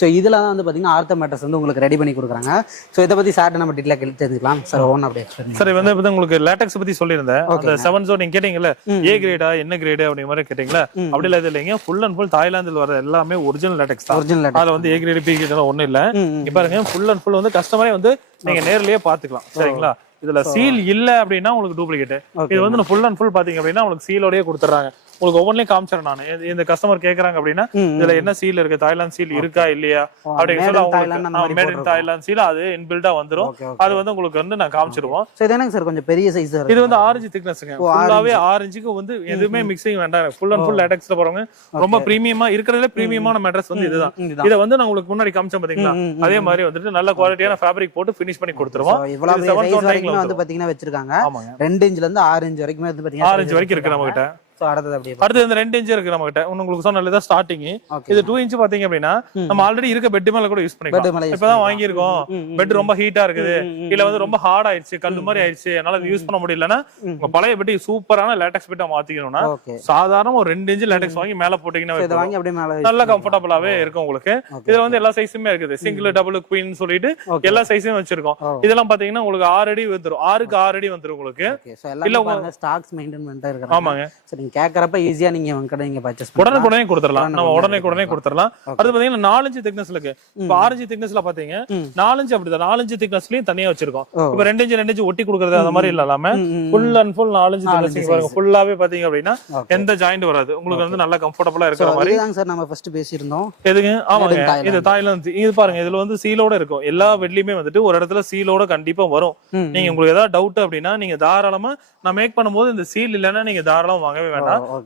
ஸோ இதில் தான் வந்து பார்த்தீங்கன்னா ஆர்த்தோ மேட்டர்ஸ் வந்து உங்களுக்கு ரெடி பண்ணி கொடுக்குறாங்க. ஸோ இதை பற்றி சார் நம்ம டீட்டெயிலாக தெரிஞ்சுக்கலாம். சார் ஒன்று அப்படியே சார் வந்து இப்போ உங்களுக்கு லேட்டெக்ஸ் பற்றி சொல்லியிருந்தேன். அந்த 7 ஜோன் நீங்கள் கேட்டீங்கல்ல, ஏ கிரேடா என்ன கிரேடு அப்படி மாதிரி கேட்டீங்களா, அப்படி இல்லை இல்லைங்க. ஃபுல் அண்ட் ஃபுல் தாய்லாந்தில் வர எல்லாமே ஒரிஜினல் லேட்டெக்ஸ் தான். ஒரிஜினல் அதில் வந்து ஏ கிரேடு பி கிரேடு ஒன்றும் இல்லை. இப்போ பாருங்க ஃபுல் அண்ட் ஃபுல் வந்து கஸ்டமரே வந்து நீங்கள் நேர்லயே பார்த்துக்கலாம். சரிங்களா? இதுல சீல் இல்ல அப்படின்னா உங்களுக்கு டூப்ளிகேட். இது வந்து ஃபுல் அண்ட் ஃபுல் பாத்தீங்க அப்படின்னா உங்களுக்கு சீலோடய கொடுத்துறாங்க. உங்களுக்கு ஒவ்வொன்றையும் காமிச்சிடறேன் நான். இந்த கஸ்டமர் கேக்குறாங்க அப்படின்னா இதுல என்ன சீல் இருக்கு, தாய்லாந்து சீல் இருக்கா இல்லையா அப்படின்னு சொல்லி மேட் இன் தாய்லாந்து சீல் அது இன்பில்டா வந்துரும். அது வந்து உங்களுக்கு வந்து நான் காமிச்சிருவோம். சார் கொஞ்சம் பெரிய சைஸ். இது வந்து 6 இன்ச் திக்னஸ்ங்க. ஃபுல்லாவே 6 இன்ச்சுக்கு வந்து எதுவுமே மிக்சிங் வேண்டாம். ஃபுல் அண்ட் ஃபுல் லேட்டெக்ஸ்ல போறவங்க ரொம்ப பிரீமியமா இருக்கிறதுல பிரீமியமான மேட்ரஸ் வந்து இதுதான். இதை வந்து நான் உங்களுக்கு முன்னாடி காமிச்சேன் பாத்தீங்களா, அதே மாதிரி வந்துட்டு நல்ல குவாலிட்டியான ஃபேப்ரிக் போட்டு ஃபினிஷ் பண்ணி கொடுத்துருவோம். வந்து பாத்தீங்கன்னா வச்சிருக்காங்க 2 இன்ச்ல இருந்து 6 இன்ச் வரைக்கும் வந்து பாத்தீங்கன்னா 6 இன்ச் வரைக்கும் இருக்கு நம்ம கிட்ட. அடுத்து இந்த 2 இன்ச் இருக்கு நம்ம கிட்ட. உங்களுக்கு சொன்னல ஸ்டார்டிங். இது 2 இன்ச் பாத்தீங்க அப்படின்னா நம்ம ஆல்ரெடி இருக்க பெட் மேல கூட யூஸ் பண்ணிக்கலாம். இப்பதான் வாங்கி இருக்கோம், பெட் ரொம்ப ஹீட்டா இருக்குது, இல்ல வந்து ரொம்ப ஹார்ட் ஆயிடுச்சு, கல்லு மாதிரி ஆயிடுச்சு, என்னால யூஸ் பண்ண முடியலன்னா உங்க பழைய பெட் சூப்பரான லேட்டெக்ஸ் பெட்டா மாத்திக்கணும்னா சாதாரண ஒரு 2 இன்ச் லேட்டெக்ஸ் வாங்கி மேல போட்டீங்கன்னா நல்ல கம்ஃபர்டபுளாவே இருக்கும் உங்களுக்கு. இதுல வந்து எல்லா சைஸுமே இருக்குது. சிங்கிள், டபுள், குயின் சொல்லிட்டு எல்லா சைஸுமே வச்சிருக்கோம். இதெல்லாம் பாத்தீங்கன்னா உங்களுக்கு 6 அடி வந்துரும். 6க்கு 6 அடி வந்துரும் உங்களுக்கு. இல்ல ஸ்டாக்ஸ் மெயின்டைன் பண்ணிட்டே இருக்காங்க. ஆமாங்க. கேக்குறப்ப ஈஸியா நீங்க நீங்க பர்சேஸ் உடனே கொடுத்துறலாம். நம்ம உடனே கொடுத்துறலாம். அடுத்து பாத்தீங்கன்னா 4 இன்ச் திக்னஸ்ல இருக்கு. இப்ப 6 இன்ச் திக்னஸ்ல பாத்தீங்க 4 இன்ச் அப்படிதான். 4 இன்ச் திக்னஸ்லயும் தனியா வச்சிருக்கோம். இப்ப 2 இன்ச் ஒட்டி கொடுக்கறது அந்த மாதிரி இல்லாம full and full 4 inch thickness பாருங்க. ஃபுல்லாவே பாத்தீங்க அப்படின்னா எந்த ஜாயிண்ட் வராது. உங்களுக்கு வந்து நல்ல கம்ஃபர்ட்டபிளா இருக்கிற மாதிரி தான் சார் நம்ம ஃபர்ஸ்ட் பேசியிருந்தோம். எதுங்க? ஆமாங்க, இது தாய்லாந்து. இது பாருங்க, இதுல வந்து சீலோட இருக்கும். எல்லா வெட்லயுமே வந்துட்டு ஒரு இடத்துல சீலோட கண்டிப்பா வரும். நீங்க உங்களுக்கு ஏதாவது டவுட் அப்படின்னா நீங்க தாராளமா நான் மேக் பண்ணும்போது இந்த சீல் இல்லைன்னா நீங்க தாராளமா வாங்கவே வேண்டாம்.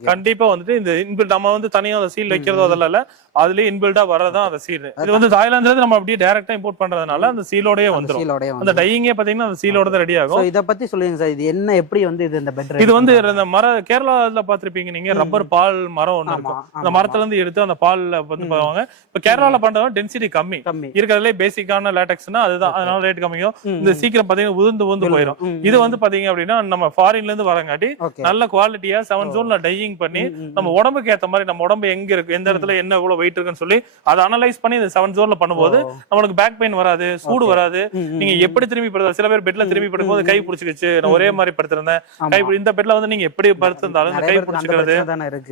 கண்டிப்பா வந்துட்டு இந்த இன்பில்ட் நம்ம வந்து தனியா அந்த சீல் வைக்கிறதோ அதெல்லாம் இல்ல, அதுலயே இன்பில்டா வரதான் அந்த சீல். இது வந்து தாய்லாந்துல இருந்து நம்ம அப்படியே டைரக்டா இம்போர்ட் பண்றதுனால அந்த சீலோடயே வந்துரும். அந்த டையிங்கே பாத்தீங்கன்னா அந்த சீலோட தான் ரெடி ஆகும். இத பத்தி சொல்லுங்க சார், இது என்ன எப்படி வந்து இது இந்த பெட் இது வந்து இந்த கேரளால பாத்திருப்பீங்க நீங்க, ரப்பர் பால் மரம் ஒண்ணு இருக்கும். அந்த மரத்துல இருந்து எடுத்து அந்த பால்ல வந்து பண்ணுவாங்க. இப்ப கேரளால பண்றதா டென்சிட்டி கம்மி இருக்கிறதுல பேசிக்கான லேட்டெக்ஸ்னா அதுதான், அதனால ரேட் கம்மியும். இந்த சீக்கிரம் பாத்தீங்கன்னா உதிர்ந்து போயிடும். இது வந்து பாத்தீங்க அப்படின்னா நம்ம ஃபாரின்ல இருந்து வரங்காட்டி நல்ல குவாலிட்டியா 7 ஜோன்ல டையிங் பண்ணி நம்ம உடம்புக்கு ஏத்த மாதிரி நம்ம உடம்பு எங்க இருக்கு, எந்த இடத்துல என்ன எவ்வளவு வெயிட் இருக்குன்னு சொல்லி அதை அனலைஸ் பண்ணி இந்த 7 ஜோன்ல பண்ணும்போது நம்மளுக்கு பேக் பெயின் வராது, சூடு வராது. நீங்க எப்படி திரும்பி படுத்து, சில பேர் பெட்ல திரும்பி படுக்கும்போது கை பிடிச்சிக்கிச்சு, நான் ஒரே மாதிரி படுத்திருந்தேன், கை இந்த பெட்ல வந்து நீங்க எப்படி படுத்திருந்தாலும் இந்த கை பிடிச்சிக்கிறது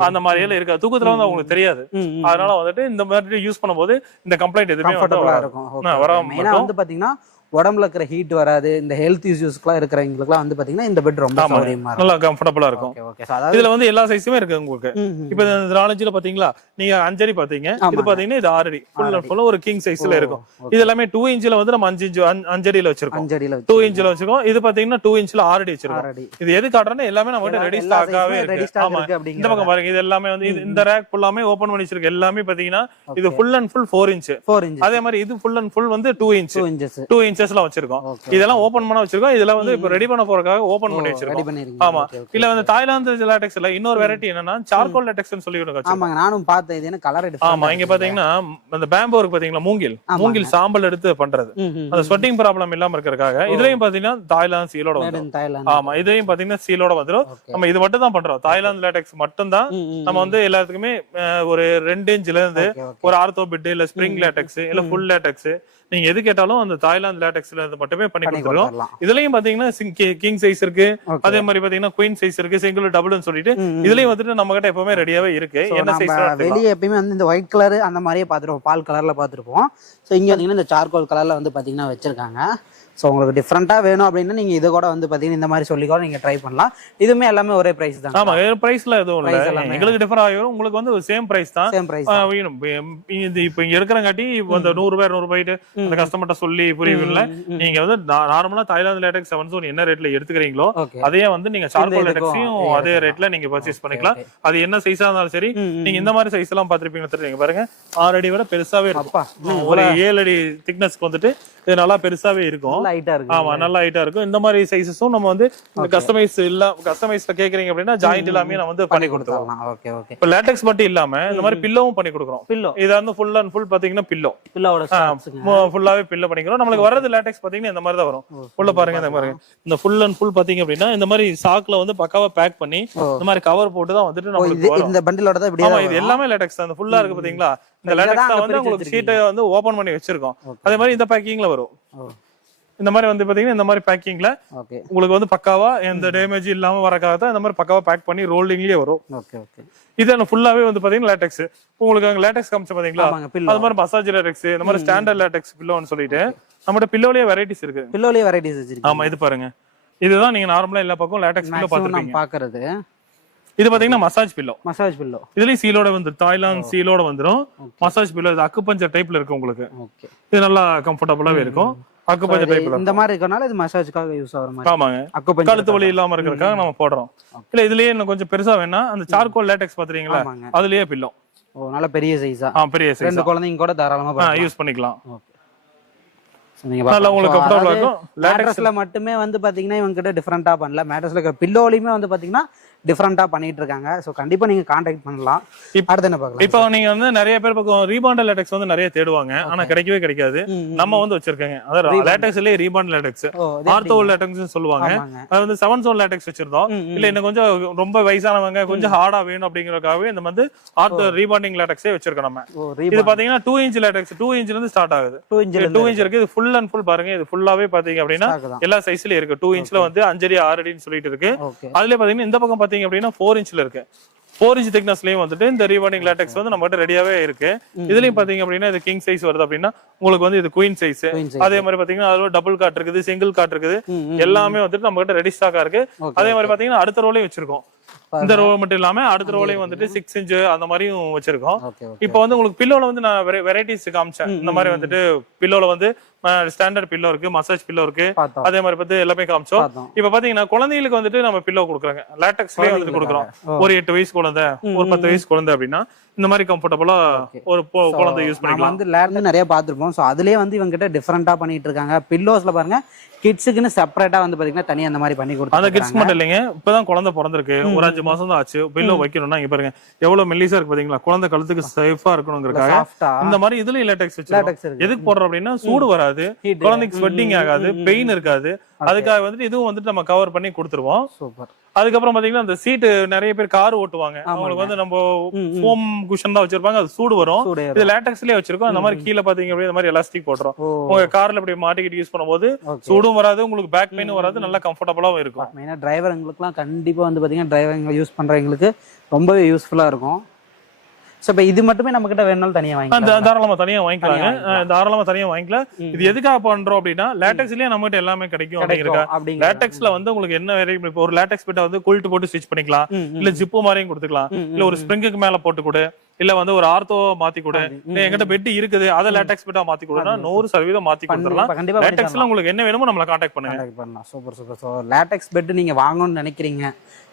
அந்த மாதிரி எல்லாம் இருக்காது. தூக்கத்துல வந்து அவங்களுக்கு தெரியாது. அதனால வந்துட்டு இந்த மாதிரி யூஸ் பண்ணும்போது இந்த கம்ப்ளைண்ட் எதுவுமே வந்து பாத்தீங்கன்னா உடம்புல இருக்கிற ஹீட் வராது. இந்த ஹெல்த் இஷ்யூஸ்க்குலாம் இருக்கிறவங்களுக்குலாம் வந்து பாத்தீங்கன்னா இந்த பெட் ரொம்ப சௌகரியமா இருக்கும், நல்லா கம்ஃபர்டபுளா இருக்கும். இதுல வந்து எல்லா சைஸுமே இருக்கு உங்களுக்கு. இப்போ இந்த 4 பாத்தீங்களா, நீங்க 5 அடி பாத்தீங்க, இது பாத்தீங்கன்னா இது 6 அடி ஃபுல் அண்ட் ஃபுல் ஒரு கிங் சைஸ்ல இருக்கும். இது எல்லாமே 2 இன்ச்ல வந்து நம்ம 5 அடியில வச்சிருக்கோம், 2 இன்ச்ல வச்சிருக்கோம். இது பாத்தீங்கன்னா 2 இன்ச்ல 6 அடி வச்சிருக்கோம். இது எது காட்டுறேன்னா எல்லாமே நம்ம ரெடி ஸ்டாக்காவே இருக்கு. ஆமா, இந்த பக்கம் பாருங்க, இது எல்லாமே வந்து இந்த ரேக் ஃபுல்லாமே ஓபன் பண்ணி வச்சிருக்கு. எல்லாமே பாத்தீங்கன்னா இது ஃபுல் அண்ட் ஃபுல் 4 இன்ச். அதே மாதிரி இது ஃபுல் அண்ட் ஃபுல் வந்து 2 இன்ச்சஸ்ல வச்சிருக்கோம். இதெல்லாம் ஓபன் பண்ண வச்சிருக்கோம். இதெல்லாம் வந்து இப்ப ரெடி பண்ண போறதுக்காக ஓபன் பண்ணி வச்சிருக்கோம். ஆமா, இல்ல வந்து தாய்லாந்து லேட்டெக்ஸ்ல இன்னொரு வெரைட்டி என்னன்னா சார்கோல் லேட்டெக்ஸ்னு சொல்லி ஒன்னு வச்சிருக்கோம். ஆமா, நானும் பார்த்தேன். இது என்ன கலர் டிஃபரண்ட். ஆமா, இங்க பாத்தீங்கன்னா அந்த பேம்போ இருக்கு பாத்தீங்களா, மூங்கில் சாம்பல் எடுத்து பண்றது. அந்த ஸ்வெட்டிங் ப்ராப்ளம் இல்லாம இருக்கறதுக்காக இதுலயும் பாத்தீங்கன்னா தாய்லாந்து சீலோட வந்துரும். ஆமா, இதையும் பாத்தீங்கன்னா சீலோட வந்துரும். நம்ம இது மட்டும் தான் பண்றோம், தாய்லாந்து லேட்டெக்ஸ் மட்டும் தான். நம்ம வந்து எல்லாத்துக்குமே ஒரு 2 இன்ச்ல இருந்து ஒரு ஆர்த்தோ பிட் இல்ல ஸ்ப்ரிங் லேட்டெக்ஸ் இல்ல ஃபுல் லேட்டெக்ஸ் நீங்க எது கேட்டாலும் அந்த தாய்லாந்து லேட்டெக்ஸ்ல இருந்து மட்டுமே பண்ணி கொடுத்துறோம். இதுலயும் பாத்தீங்கன்னா கிங் சைஸ் இருக்கு, அதே மாதிரி பாத்தீங்கன்னா குயின் சைஸ் இருக்கு, சிங்கிள் டபுள்னு சொல்லிட்டு இதுலயும் வந்துட்டு நம்ம கிட்ட எப்பவுமே ரெடியாவே இருக்கு. என்ன சைஸ் வெளியே எப்பயுமே வந்து இந்த ஒயிட் கலர் அந்த மாதிரியே பாத்துருப்போம், பால் கலர்ல பாத்துருப்போம். சோ இங்க பாத்தீங்கன்னா இந்த சார்கோல் கலர்ல வந்து பாத்தீங்கன்னா வச்சிருக்காங்க. ஸோ உங்களுக்கு டிஃப்ரெண்டா வேணும் அப்படின்னா நீங்க இதை கூட வந்து பாத்தீங்கன்னா இந்த மாதிரி சொல்லி கூட நீங்க ட்ரை பண்ணலாம். இதுவுமே எல்லாமே ஒரே பிரைஸ் தான். ஆமா, பிரைஸ்ல எதுவும் இல்ல, எங்களுக்கு டிஃபர் ஆகும், உங்களுக்கு வந்து சேம் பிரைஸ் தான். இது இப்ப இங்க இருக்கிறங்காட்டி அந்த 100 ரூபாய் அந்த கஸ்டமர்ட்ட சொல்லி புரியவில்லை. நீங்க வந்து நார்மலா தாய்லாந்து லேட்டெக்ஸ் 7 ஜோன் என்ன ரேட்ல எடுத்துக்கிறீங்களோ அதே வந்து நீங்க சார்கோல் லேட்டெக்ஸையும் அதே ரேட்ல நீங்க பர்ச்சேஸ் பண்ணிக்கலாம். அது என்ன சைஸா இருந்தாலும் சரி. நீங்க இந்த மாதிரி சைஸ் எல்லாம் பாத்திருப்பீங்க தெரியுங்க, பாருங்க 6 அடி விட பெருசாவே இருக்கும். ஒரு 7 அடி திக்னஸ்க்கு வந்துட்டு இது நல்லா பெருசாவே இருக்கும். ஆமா, நல்ல ஹைட்டா இருக்கும். இந்த மாதிரி சைஸஸும் நம்ம வந்து கஸ்டமைஸ்ல கேக்குறீங்க அப்படின்னா ஜாயிண்ட் எல்லாமே நம்ம வந்து பண்ணி கொடுத்துறோம். Okay okay. இப்ப லேட்டெக்ஸ் மட்டும் இல்லாம இந்த மாதிரி பில்லோவும் பண்ணி கொடுக்குறோம். இது வந்து ஃபுல் அண்ட் ஃபுல் பாத்தீங்கன்னா பில்லோட ஃபுல்லாவே பில்லோ பண்ணிக்கிறோம். நமக்கு வரது லேட்டெக்ஸ் பாத்தீங்கன்னா இந்த மாதிரி தான் வரும். உள்ள பாருங்க, இந்த மாதிரி இந்த ஃபுல் அண்ட் ஃபுல் பாத்தீங்க அப்படின்னா இந்த மாதிரி சாக்ல வந்து பக்காவா பேக் பண்ணி இந்த மாதிரி கவர் போட்டு தான் வந்துட்டு நமக்கு இந்த பண்டிலோட தான் இப்படி. ஆமா, இது எல்லாமே லேட்டெக்ஸ் தான். ஃபுல்லா இருக்கு பாத்தீங்களா, இந்த லேட்டெக்ஸ் தான் வந்து உங்களுக்கு ஷீட்டை வந்து ஓபன் பண்ணி வச்சிருக்கோம். அதே மாதிரி இந்த பேக்கிங்ல வரும். இந்த மாதிரி வந்து பாத்தீங்கன்னா இந்த மாதிரி பேக்கிங்ல உங்களுக்கு வந்து பக்காவா எந்த டேமேஜ் இல்லாம வரக்காக தான் இந்த மாதிரி பக்காவா பேக் பண்ணி ரோலிங்லயே வரும். இது ஃபுல்லாவே வந்து பாத்தீங்கன்னா லேட்டெக்ஸ். உங்களுக்கு அங்க லேட்டெக்ஸ் காமிச்சு பாத்தீங்களா, அது மாதிரி மசாஜ் லேட்டெக்ஸ், இந்த மாதிரி ஸ்டாண்டர்ட் லேட்டெக்ஸ் பில்லோன்னு சொல்லிட்டு நம்மகிட்ட பில்லோலயே வெரைட்டிஸ் இருக்கு. ஆமா, இது பாருங்க, இதுதான் நீங்க நார்மலா எல்லா பக்கம் லேட்டெக்ஸ் பில்லோ பாக்குறது. இது பாத்தீங்கன்னா மசாஜ் பில்லோ. இதுலயும் சீலோட வந்து தாய்லாந்து சீலோட வந்துரும். மசாஜ் பில்லோ இது அக்குபஞ்சர் டைப்ல இருக்கு உங்களுக்கு. இது நல்லா கம்ஃபர்டபுளாவே இருக்கும். அக்குபஞ்சர் டைப்ல இந்த மாதிரி இருக்கனால இது மசாஜ்க்காக யூஸ் ஆகுற மாதிரி. ஆமாங்க, கழுத்து வலி இல்லாம இருக்கறதுக்காக நம்ம போடுறோம். இல்ல இதுலயே இன்னும் கொஞ்சம் பெருசா வேணா அந்த சார்கோல் லேட்டெக்ஸ் பாத்தீங்களா, அதுலயே பில்லோ. ஓ, நல்ல பெரிய சைஸா. பெரிய சைஸ். ரெண்டு குழந்தைங்க கூட தாராளமா யூஸ் பண்ணிக்கலாம். மேட்ரஸ்ல மட்டுமே வந்து பாத்தீங்கன்னா இவங்க கிட்ட டிஃபரெண்டா பண்ணல. மேட்ரஸ்ல இருக்கிற பில்லோலயுமே வந்து பாத்தீங்கன்னா டிஃபரெண்டா பண்ணிட்டு இருக்காங்க. சோ கண்டிப்பா நீங்க கான்டாக்ட் பண்ணலாம். அடுத்து என்ன பார்க்கலாம்? இப்போ நீங்க வந்து நிறைய பேர் பக்கம் ரீபாண்ட் லேட்டெக்ஸ் வந்து நிறைய தேடுவாங்க, ஆனா கிடைக்கவே கிடைக்காது. நம்ம வந்து வச்சிருக்கோங்க, அதாவது லேட்டெக்ஸ்லயே ரீபாண்ட் லேட்டெக்ஸ், ஆர்த்தோ லேட்டெக்ஸ் சொல்லுவாங்க. அது வந்து 7 ஜோன் லேட்டெக்ஸ் வச்சிருந்தோம். இல்ல இன்னும் கொஞ்சம் ரொம்ப வயசானவங்க கொஞ்சம் ஹார்டா வேணும் அப்படிங்கறதுக்காகவே இந்த வந்து ஆர்த்தோ ரீபாண்டிங் லேட்டெக்ஸே வச்சிருக்கோம் நம்ம. இது பாத்தீங்கன்னா 2 இன்ச் லேட்டெக்ஸ், 2 இன்ச்ல இருந்து ஸ்டார்ட் ஆகுது. 2 இன்ச் இருக்கு. இது ஃபுல் அண்ட் ஃபுல் பாருங்க, இது ஃபுல்லாவே பாத்தீங்க அப்படின்னா எல்லா சைஸ்லயும் இருக்கு. 2 இன்ச்ல வந்து 5 அடி 6 அடின்னு சொல்லிட்டு இருக்கு. அதுல பாத்தீங்கன்னா இந்த பக்கம் பாத்தீங்க அப்படின்னா 4 இன்ச்ல இருக்கு. 4 இன்ச் திக்னஸ்லயும் வந்துட்டு இந்த ரீபாண்டிங் லேட்டெக்ஸ் வந்து நம்ம கிட்ட ரெடியாவே இருக்கு. இதுலயும் பாத்தீங்க அப்படின்னா இது கிங் சைஸ் வருது அப்படின்னா உங்களுக்கு வந்து இது குயின் சைஸ். அதே மாதிரி பாத்தீங்கன்னா அதுல டபுள் காட் இருக்குது, சிங்கிள் காட் இருக்குது, எல்லாமே வந்துட்டு நம்ம கிட்ட ரெடி ஸ்டாக்கா இருக்கு. அதே மாதிரி பாத்தீங்கன்னா அடுத்த ரோலையும் வச்சிருக்கோம். இந்த ரோ மட்டும் இல்லாம அடுத்த ரோலையும் வந்துட்டு 6 இன்ச் அந்த மாதிரியும் வச்சிருக்கோம். இப்போ வந்து உங்களுக்கு பில்லோல வந்து நான் வெரைட்டிஸ் காமிச்சேன். இந்த மாதிரி வந்துட்டு பில்லோல வந்து ஸ்டாண்டர்ட் பில்லோ இருக்கு, மசாஜ் பில்லோ இருக்கு, அதே மாதிரி பார்த்து எல்லாமே காமிச்சோம். இப்ப பாத்தீங்கன்னா குழந்தைகளுக்கு வந்துட்டு நம்ம பில்லோ கொடுக்குறாங்க, லேட்டெக்ஸ்லயே வந்துட்டு கொடுக்குறோம். ஒரு 8 வயசு குழந்தை, ஒரு 10 வயசு குழந்தை அப்படின்னா இந்த மாதிரி கம்ஃபர்டபுளா ஒரு குழந்தை யூஸ் பண்ணிக்கலாம். வந்து லேர்ல நிறைய பாத்துருப்போம். சோ அதுலயே வந்து இவங்க கிட்ட டிஃபரெண்டா பண்ணிட்டு இருக்காங்க. பில்லோஸ்ல பாருங்க கிட்ஸுக்குன்னு செப்பரேட்டா வந்து பாத்தீங்கன்னா தனியா அந்த மாதிரி பண்ணி கொடுத்தாங்க. அந்த கிட்ஸ் மட்டும் இல்லைங்க, இப்பதான் குழந்தை பிறந்திருக்கு, ஒரு 5 மாசம் தான் ஆச்சு. பில்லோ வைக்கணும்னா இங்க பாருங்க எவ்வளவு மெல்லிசா இருக்கு பாத்தீங்களா, குழந்தை கழுத்துக்கு சேஃபா இருக்கணுங்கிறதுக்காக இந்த மாதிரி இதுல லேட்டெக்ஸ் வச்சிருக்கோம். எதுக்கு போடுறோம் அப்படின்னா சூடு வராது, குழந்தைக்கு ஸ்வெட்டிங் ஆகாது, பெயின் இருக்காது. அதுக்காக வந்துட்டு இதுவும் வந்துட்டு நம்ம கவர் பண்ணி கொடுத்துருவோம். அதுக்கப்புறம் பாத்தீங்கன்னா அந்த சீட்டு நிறைய பேர் கார் ஓட்டுவாங்க, அவங்களுக்கு வந்து நம்ம ஃபோம் குஷன் தான் வச்சிருப்பாங்க, அது சூடு வரும். இது லேட்டக்ஸ்லயே வச்சிருக்கோம். அந்த மாதிரி கீழே பாத்தீங்க அப்படியே இந்த மாதிரி எலாஸ்டிக் போட்டுரும். உங்க கார்ல இப்படி மாட்டிக்கிட்டு யூஸ் பண்ணும்போது சூடும் வராது, உங்களுக்கு பேக் பெயினும் வராது, நல்லா கம்ஃபர்டபுளாவும் இருக்கும். மெயினா டிரைவருங்களுக்குலாம் கண்டிப்பா வந்து பாத்தீங்கன்னா டிரைவருங்க யூஸ் பண்றவங்களுக்கு ரொம்பவே யூஸ்ஃபுல்லா இருக்கும். சோ இப்ப இது மட்டுமே நம்ம கிட்ட வேணாலும் தனியா வாங்கிக்கலாம், தாராளமா தனியா வாங்கிக்கலாங்க, தாராளமா தனியா வாங்கிக்கலாம். இது எதுக்காக பண்றோம் அப்படின்னா லேட்டக்ஸ்லயே நம்ம கிட்ட எல்லாமே கிடைக்கும் அப்படிங்கிறதுக்காக. லேட்டக்ஸ்ல வந்து உங்களுக்கு என்ன வெரைட்டி, இப்போ ஒரு லேட்டக்ஸ் பெட்ட வந்து குல்ட் போட்டு ஸ்டிச் பண்ணிக்கலாம், இல்ல ஜிப்பு மாதிரியும் கொடுத்துக்கலாம், இல்ல ஒரு ஸ்ப்ரிங்குக்கு மேல போட்டு கொடு, இல்ல வந்து ஒரு ஆர்த்தோ மாத்தி கொடு, எங்கிட்ட பெட் இருக்குது அதை லேட்டக்ஸ் பெட்டா மாத்தி கொடுனா 100% மாத்தி கொடுத்துடலாம். லேட்டக்ஸ்ல உங்களுக்கு என்ன வேணுமோ நம்மள கான்டாக்ட் பண்ணுங்க. Super super. So latex bed நீங்க வாங்கணும்னு நினைக்கிறீங்க,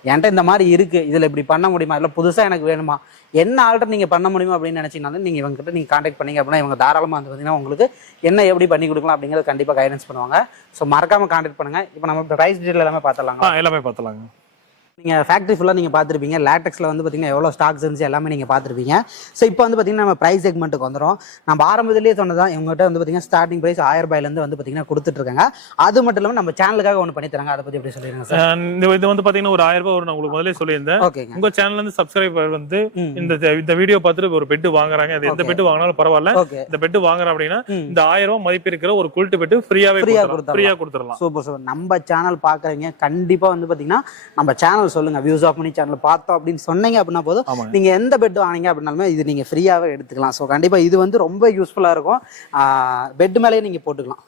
என்கிட்ட இந்த மாதிரி இருக்கு, இதுல இப்படி பண்ண முடியுமா, இல்ல புதுசா எனக்கு வேணுமா, என்ன ஆல்டர் நீங்க பண்ண முடியுமா அப்படின்னு நினைச்சீங்கன்னாலும் நீங்க இவங்க கிட்ட நீங்க கான்டாக்ட் பண்ணீங்க அப்படின்னா இவங்க தாராளமா வந்து பாத்தீங்கன்னா உங்களுக்கு என்ன எப்படி பண்ணி கொடுக்கலாம் அப்படிங்கறது கண்டிப்பா கைடன்ஸ் பண்ணுவாங்க. சோ மறக்காம கான்டாக்ட் பண்ணுங்க. இப்போ நம்ம பிரைஸ் டீடைல் எல்லாமே பார்த்தலாங்க. எல்லாமே பார்த்தலாங்க. நீங்க ஃபேக்டரி ஃபுல்லா நீங்க பார்த்துருப்பீங்க, லேட்டக்ஸ்ல வந்து பாத்தீங்கன்னா எவ்வளவு ஸ்டாக்ஸ் இருந்துச்சு எல்லாமே நீங்க பார்த்துருப்பீங்க. ஸோ இப்போ வந்து பாத்தீங்கன்னா நம்ம பிரைஸ் செக்மெண்ட்டுக்கு வந்துடும். நம்ம ஆரம்பத்திலேயே சொன்னதான் இவங்ககிட்ட வந்து பாத்தீங்கன்னா ஸ்டார்டிங் பிரைஸ் 1000 ரூபாயிலேருந்து வந்து பாத்தீங்கன்னா கொடுத்துட்டு இருக்காங்க. அது மட்டும் இல்லாமல் நம்ம சேனலுக்காக ஒன்று பண்ணி தராங்க, அதை பத்தி எப்படி சொல்லிடுங்க சார்? இது வந்து பாத்தீங்கன்னா ஒரு 1000 ரூபாய் வரும். நான் உங்களுக்கு முதல்ல சொல்லியிருந்தேன். ஓகே, உங்க சேனல்ல இருந்து சப்ஸ்கிரைபர் வந்து இந்த வீடியோ பார்த்துட்டு ஒரு பெட் வாங்குறாங்க, அது எந்த பெட் வாங்கினாலும் பரவாயில்ல, இந்த பெட் வாங்குறேன் அப்படின்னா இந்த 1000 ரூபாய் மதிப்பு இருக்கிற ஒரு குல்ட் பெட் ஃப்ரீயா கொடுத்துடலாம். Super super. நம்ம சேனல் பாக்குறீங்க கண்டிப்பா வந்து பாத்தீங்கன்னா நம்ம சேனல் சொல்லுங்க, வியூஸ் ஆஃப் மணி சேனல் பார்த்தோம் அப்படின்னு சொன்னீங்க அப்படின்னா போதும், நீங்க எந்த பெட் வாங்கினீங்க அப்படின்னாலுமே இது நீங்க ஃப்ரீயாவே எடுத்துக்கலாம். ஸோ கண்டிப்பா இது வந்து ரொம்ப யூஸ்ஃபுல்லா இருக்கும். பெட் மேலேயே நீங்க போட்டுக்கலாம்.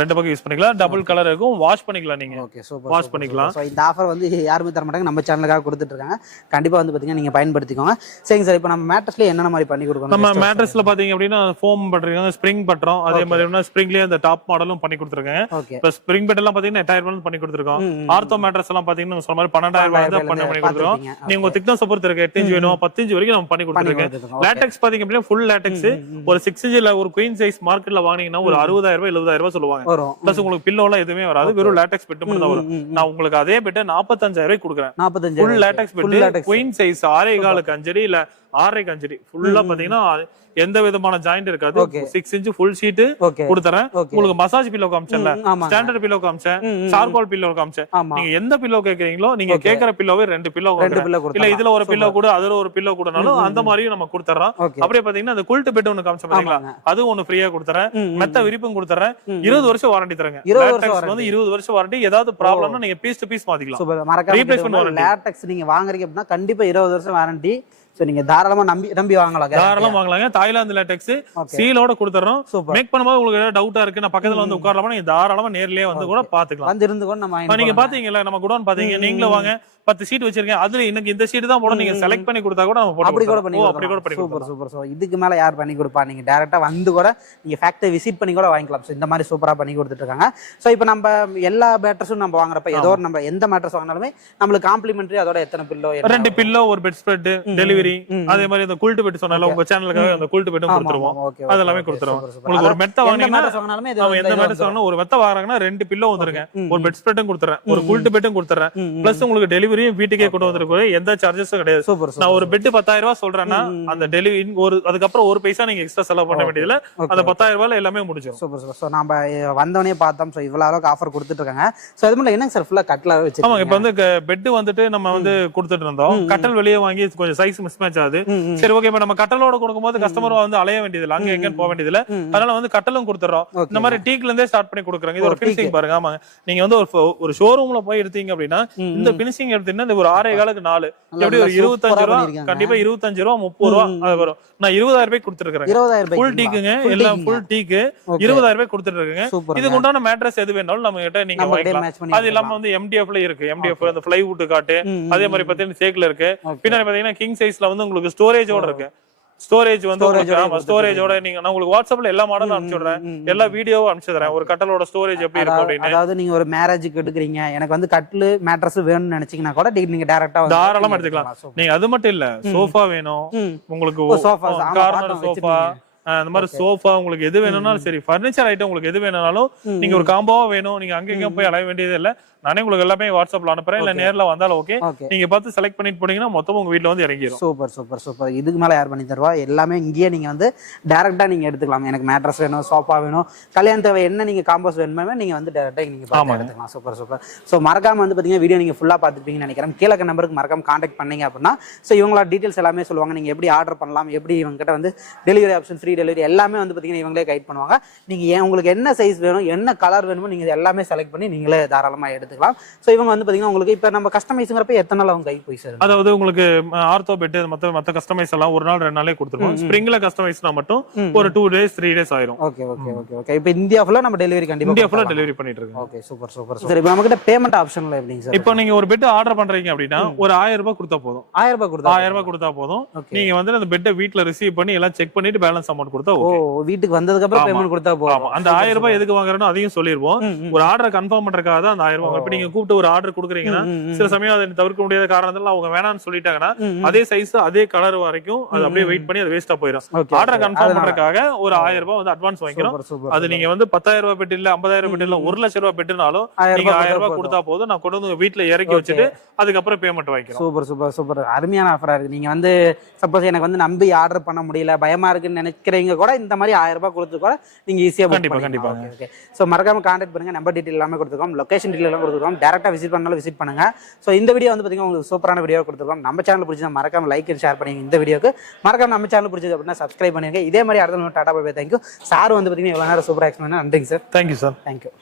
ரெண்டு பக்கம் யூஸ் பண்ணிக்கலாம், டபுள் கலர் இருக்கும், வாஷ் பண்ணிக்கலாம், நீங்க ஓகே சூப்பர் வாஷ் பண்ணிக்கலாம். சோ இந்த ஆஃபர் வந்து யாருமே தர மாட்டாங்க, நம்ம சேனலுக்காக கொடுத்துட்டு இருக்காங்க. கண்டிப்பா வந்து பாத்தீங்கன்னா நீங்க பயன்படுத்திக்கோங்க. சரிங்க சார், இப்போ நம்ம மேட்ரஸ்ல என்னென்ன மாதிரி பண்ணி கொடுக்கணும்? நம்ம மேட்ரஸ்ல பாத்தீங்க அப்படின்னா ஃபோம் பண்றீங்க, ஸ்ப்ரிங் பண்றோம், அதே மாதிரி ஸ்ப்ரிங்லயே அந்த டாப் மாடலும் பண்ணி கொடுத்துருக்காங்க. இப்போ ஸ்ப்ரிங் பெட் எல்லாம் பாத்தீங்கன்னா 8000 ரூபாய் பண்ணி கொடுத்துருக்கோம். ஆர்த்தோ மேட்ரஸ் எல்லாம் பாத்தீங்கன்னா சொன்ன மாதிரி 12000 ரூபாய் பண்ணி கொடுத்துருக்கோம். நீங்க உங்க திக்னஸ் பொறுத்து இருக்கு, 8 இன்ச் வேணும் 10 இன்ச் வரைக்கும் நம்ம பண்ணி கொடுத்துருக்கோம். லேட்டக்ஸ் பாத்தீங்க அப்படின்னா ஃபுல் லேட்டக்ஸ் ஒரு 6 இன்ச்ல ஒரு குயின் சைஸ் மார்க்கெட்ல வாங்குனீங்கன்னா ஒரு 60000 ரூபாய் 70000 ரூபாய் சொல்லுவாங்க. பிளஸ் உங்களுக்கு பில்லோலாம் எதுவுமே வராது, வெறும் லேட்டக்ஸ் பெட் மட்டும் தான் வரும். நான் உங்களுக்கு அதே பெட் 45000 ரூபாய் கொடுக்குறேன். Full latex bed queen size 6.25 அஞ்சடி இல்ல 6.5 அஞ்சடி ஃபுல்லா பாத்தீங்கன்னா எந்த விதமான ஜாயிண்ட் இருக்காது. 6 இன்ச் ஃபுல் ஷீட் கொடுத்துறேன். உங்களுக்கு மசாஜ் பில்லோ காமிச்சேன்ல, ஸ்டாண்டர்ட் பில்லோ காமிச்சேன், சார்கோல் பில்லோ காமிச்சேன். நீங்க எந்த பில்லோ கேக்குறீங்களோ நீங்க கேக்குற பில்லோவே 2 பில்லோ இல்ல இதுல ஒரு பில்லோ கூட அதுல ஒரு பில்லோ கூடனாலும் அந்த மாதிரியும் நம்ம கொடுத்துறோம். அப்படியே பாத்தீங்கன்னா அந்த குல்ட் பெட் ஒன்னு காமிச்சேன் பாத்தீங்களா, அது ஒன்னு ஃப்ரீயா கொடுத்துறேன். மெத்த விரிப்பும் கொடுத்துறேன். 20 வருஷம் வாரண்டி தரேங்க. லேட்டக்ஸ் வந்து 20 வருஷம் வாரண்டி. ஏதாவது ப்ராப்ளம்னா நீங்க பீஸ் டு பீஸ் மாத்திக்கலாம். Replacement warranty. லேட்டக்ஸ் நீங்க வாங்குறீங்க அப்படின்னா கண்டிப்பா 20 வருஷம் வாரண்டி. சோ நீங்க தாராளமா நம்பி வாங்கலாம், தாராளமா வாங்கலாங்க. தாய்லாந்து லேட்டக்ஸ் சீலோட கொடுத்துறோம். மேக் பண்ணும்போது உங்களுக்கு ஏதாவது டவுட்டா இருக்கு, நான் பக்கத்துல வந்து உட்காரலாமா, நீங்க தாராளமா நேர்லயே வந்து கூட பாத்துக்கலாம். வந்து இருந்து கூட நம்ம நீங்க பாத்தீங்கல்ல நம்ம குடோன் பாத்தீங்க, நீங்களும் வாங்க 10 சீட் வச்சிருக்கேன், அதுல எனக்கு இந்த சீட் தான் போட நீங்க செலக்ட் பண்ணி கொடுத்தா கூட நம்ம போட்டு அப்படி கூட பண்ணி சூப்பர் சூப்பர். சோ இதுக்கு மேல யார் பண்ணி கொடுப்பா, நீங்க டைரக்டா வந்து கூட நீங்க ஃபேக்டரி விசிட் பண்ணி கூட வாங்கிக்கலாம். சோ இந்த மாதிரி சூப்பரா பண்ணி கொடுத்துட்டு இருக்காங்க. சோ இப்போ நம்ம எல்லா மேட்ரஸும் நம்ம வாங்குறப்ப ஏதோ நம்ம எந்த மேட்ரஸ் வாங்கினாலுமே நம்மளுக்கு காம்ப்ளிமெண்டரி அதோட எத்தனை பில்லோ, 2 பில்லோ, ஒரு பெட் ஸ்ப்ரெட், டெலிவரி, அதே மாதிரி அந்த குல்ட் பெட் சொன்னால உங்க சேனலுக்காக அந்த குல்ட் பெட்டும் கொடுத்துருவோம். அதெல்லாமே கொடுத்துருவோம். உங்களுக்கு ஒரு மெத்த வாங்கினா எந்த மேட்ரஸ் வாங்கினா ஒரு மெத்த வாங்குறாங்கன்னா 2 பில்லோ வந்துருங்க, ஒரு பெட் ஸ்ப்ரெட்டும் கொடுத்துறேன், ஒரு குல்ட் பெட்டும் கொடுத்துறேன். பிளஸ் உங்களுக்கு டெலிவரியும் வீட்டுக்கே கொண்டு எந்த சார்ஜஸும் கிடையாது. நான் ஒரு பெட் 10000 ரூபாய் சொல்றேன்னா அந்த டெலிவரி ஒரு அதுக்கப்புறம் ஒரு பைசா நீங்க எக்ஸ்ட்ரா செலவு பண்ண வேண்டியதுல அந்த 10000 ரூபாயில எல்லாமே முடிஞ்சிடும். Super super. சோ நம்ம வந்தவனே பார்த்தோம். சோ இவ்வளவு அளவுக்கு ஆஃபர் கொடுத்துட்டு இருக்காங்க. சோ அது மட்டும் என்னங்க சார் ஃபுல்லா கட்டலா வச்சிருக்கீங்க? ஆமா, இப்போ வந்து பெட் வந்துட்டு நம்ம வந்து கொடுத்துட்டு இருந்தோம். கட்டல் வெளியே வாங்கி கொஞ்சம் சைஸ் மிஸ் மேட்ச் ஆகுது. சரி ஓகே, இப்ப நம்ம கட்டலோட கொடுக்கும்போது கஸ்டமர் வந்து அலைய வேண்டியது இல்ல, அங்க எங்க போக வேண்டியது இல்ல. அதனால வந்து கட்டலும் கொடுத்துறோம். இந்த மாதிரி டீக்ல இருந்தே ஸ்டார்ட் பண்ணி கொடுக்குறாங்க. இது ஒரு ஃபினிஷிங் பாருங்க. ஆமா, நீங்க வந்து ஒரு ஷோரூம்ல போய் எடுத்தீங்க அப்படின்னா இந்த ஃபினிஷிங் எடுத்தீங்கன்னா இந்த ஒரு 6.25 4 எப்படி ஒரு 25 ரூபாய், கண்டிப்பா 25 ரூபாய் 30 ரூபாய் அது வரும். நான் 20000 ரூபாய் கொடுத்துருக்கேன். 20000 ஃபுல் டீக்குங்க, எல்லாம் ஃபுல் டீக்கு 20000 ரூபாய் கொடுத்துட்டு இருக்கேன். இதுக்கு உண்டான மேட்ரஸ் எது வேணாலும் நம்ம கிட்ட நீங்க வாங்கிக்கலாம். அது இல்லாம வந்து MDF-ல இருக்கு. MDF அந்த பிளைவுட் காட்டு, அதே மாதிரி பாத்தீங்கன்னா சேக்ல இருக்கு. பின்னாடி பாத்தீங்கன்னா கிங் சைஸ்ல வந்து உங்களுக்கு ஸ்டோரேஜோட இருக்கு. ஸ்டோரேஜ் வந்து ஸ்டோரேஜோட நீங்க நான் உங்களுக்கு வாட்ஸ்அப்ல எல்லா மாடலும் அனுப்பிச்சுடுறேன், எல்லா வீடியோவும் அனுப்பிச்சுடுறேன். ஒரு கட்டலோட ஸ்டோரேஜ் எப்படி இருக்கும் அப்படின்னு. அதாவது நீங்க ஒரு மேரேஜுக்கு எடுக்கிறீங்க, எனக்கு வந்து கட்டில் மேட்ரஸ் வேணும்னு நினைச்சீங்கன்னா கூட நீங்க டைரக்டா தாராளமா எடுத்துக்கலாம். நீங்க அது மட்டும் இல்ல, சோஃபா வேணும் உங்களுக்கு, கார்னர் சோஃபா, அந்த மாதிரி சோஃபா உங்களுக்கு எது வேணும்னாலும் சரி, பர்னிச்சர் ஐட்டம் உங்களுக்கு எது வேணும்னாலும் நீங்க ஒரு காம்போவா வேணும், நீங்க அங்க இங்க போய் அலைய வேண்டியது இல்ல. நானே உங்களுக்கு எல்லாமே வாட்ஸ்அப்ல அனுப்புறேன், இல்ல நேர்ல வந்தாலும் ஓகே. ஓகே, நீங்க பார்த்து செலக்ட் பண்ணிட்டு போனீங்கன்னா மொத்தம் உங்க வீட்ல வந்து இறங்கிரும். Super super super. இதுக்கு மேல யார் பண்ணி தருவா? எல்லாமே இங்கேயே நீங்க வந்து டைரக்டா நீங்க எடுத்துக்கலாம். எனக்கு மேட்ரஸ் வேணும், சோஃபா வேணும், கல்யாண தேவை என்ன நீங்க காம்போஸ் வேணுமே நீங்க வந்து டைரக்டா நீங்க பார்த்து எடுத்துக்கலாம். Super super. ஸோ மறக்காம வந்து பாத்தீங்கன்னா வீடியோ நீங்க ஃபுல்லா பார்த்துருப்பீங்கன்னு நினைக்கிறேன். கீழே இருக்க நம்பருக்கு மறக்காம கான்டாக்ட் பண்ணீங்க அப்படின்னா ஸோ இவங்களோட டீடைல்ஸ் எல்லாமே சொல்லுவாங்க. நீங்க எப்படி ஆர்டர் பண்ணலாம், எப்படி இவங்க கிட்ட வந்து டெலிவரி ஆப்ஷன், ஃப்ரீ டெலிவரி எல்லாமே வந்து பாத்தீங்கன்னா இவங்களே கைட் பண்ணுவாங்க. நீங்க உங்களுக்கு என்ன சைஸ் வேணும், என்ன கலர் வேணுமோ நீங்க எல்லாமே செலக்ட் பண்ணி நீங்களே தாராளமா எடுத்துக்கலாம். ஸோ இவங்க வந்து பாத்தீங்கன்னா உங்களுக்கு இப்போ நம்ம கஸ்டமைஸுங்கிறப்ப எத்தனை நாள் அவங்க கை போய் சார்? அதாவது உங்களுக்கு ஆர்த்தோ பெட் மத்த கஸ்டமைஸ் எல்லாம் ஒரு நாள் 2 நாளே கொடுத்துருவோம். ஸ்ப்ரிங்ல கஸ்டமைஸ்னா மட்டும் ஒரு 2 days 3 days ஆயிரும். Okay okay okay okay. இப்போ இந்தியா ஃபுல்லா நம்ம டெலிவரி கண்டிப்பா இந்தியா ஃபுல்லா டெலிவரி பண்ணிட்டு இருக்கோம். Okay, super super. சரி, இப்போ நம்ம கிட்ட பேமெண்ட் ஆப்ஷன்ல எப்படிங்க சார்? இப்போ நீங்க ஒரு பெட் ஆர்டர் பண்றீங்க அப்படின்னா ஒரு 1000 ரூபாய் கொடுத்தா போதும். 1000 ரூபாய் கொடுத்தா 1000 ரூபாய் கொடுத்தா போதும். நீங்க வந்து அந்த பெட்டை வீட்ல ரிசீவ் பண்ணி எல்லாம் செக் பண்ணிட்டு பேலன்ஸ் அமௌண்ட் கொடுத்தா ஓகே. வீட்டுக்கு வந்ததுக்கு அப்புறம் பேமெண்ட் கொடுத்தா போதும். அந்த 1000 ரூபாய் எதுக்கு வாங்குறோம் அதையும் சொல்லிருவோம். ஒரு ஆர்டர் கன்ஃபார்ம் பண்றதுக்காக தான் அந்த 1000 ரூபாய். இப்போ நீங்க கூப்பிட்டு ஒரு ஆர்டர் கொடுக்குறீங்கன்னா சில சமயம் அதை தவிர்க்க முடியாத காரணத்தால அவங்க வேணாம்னு சொல்லிட்டாங்கன்னா அதே சைஸ் அதே கலர் வரைக்கும் அது அப்படியே வெயிட் பண்ணி அது வேஸ்டா போயிடும். ஆர்டர் கன்ஃபார்ம் பண்றதுக்காக ஒரு 1000 ரூபாய் வந்து அட்வான்ஸ் வாங்கிக்கிறோம். அது நீங்க வந்து 10,000 ரூபாய் பெட் இல்ல 50,000 பெட் இல்ல 1 லட்சம் ரூபாய் பெட்னாலும் நீங்க 1000 ரூபாய் கொடுத்தா போதும். நான் கொண்டு வந்து வீட்டுல இறக்கி வச்சுட்டு அதுக்கப்புறம் பேமெண்ட் வாங்கிக்கிறோம். Super super super. அருமையான ஆஃபரா இருக்கு. நீங்க வந்து சப்போஸ் எனக்கு வந்து நம்பி ஆர்டர் பண்ண முடியல, பயமா இருக்குன்னு நினைக்கிறீங்க கூட இந்த மாதிரி 1000 ரூபாய் கொடுத்து கூட நீங்க ஈஸியா கண்டிப்பா கண்டிப்பா. ஓகே. சோ மறக்காம கான்டாக்ட் பண்ணுங்க. நம்பர் டீடைல் எல்லாமே கொடுத்துருக்கோம், லொகேஷன் டீடைல் எல்லாம் கொடுத்துருக்கோம். டைரக்டா விசிட் பண்ணாலும் விசிட் பண்ணுங்க. சோ இந்த வீடியோ வந்து பாத்தீங்கன்னா உங்களுக்கு சூப்பரான வீடியோ கொடுத்துருக்கோம். நம்ம சேனல் பிடிச்சா மறக்காம லைக் அண்ட் ஷேர் பண்ணுங்க. இந்த வீடியோக்கு மறக்காம நம்ம சேனல் பிடிச்சது அப்படின்னா சப்ஸ்கிரைப் பண்ணிருங்க. இதே மாதிரி அடுத்த tata bye bye. Thank you sir. வந்து பாத்தீங்கன்னா இவ்வளவு நேரம் சூப்பரா எக்ஸ்பிளைன். நன்றிங்க சார். Thank you sir. தேங்க்யூ.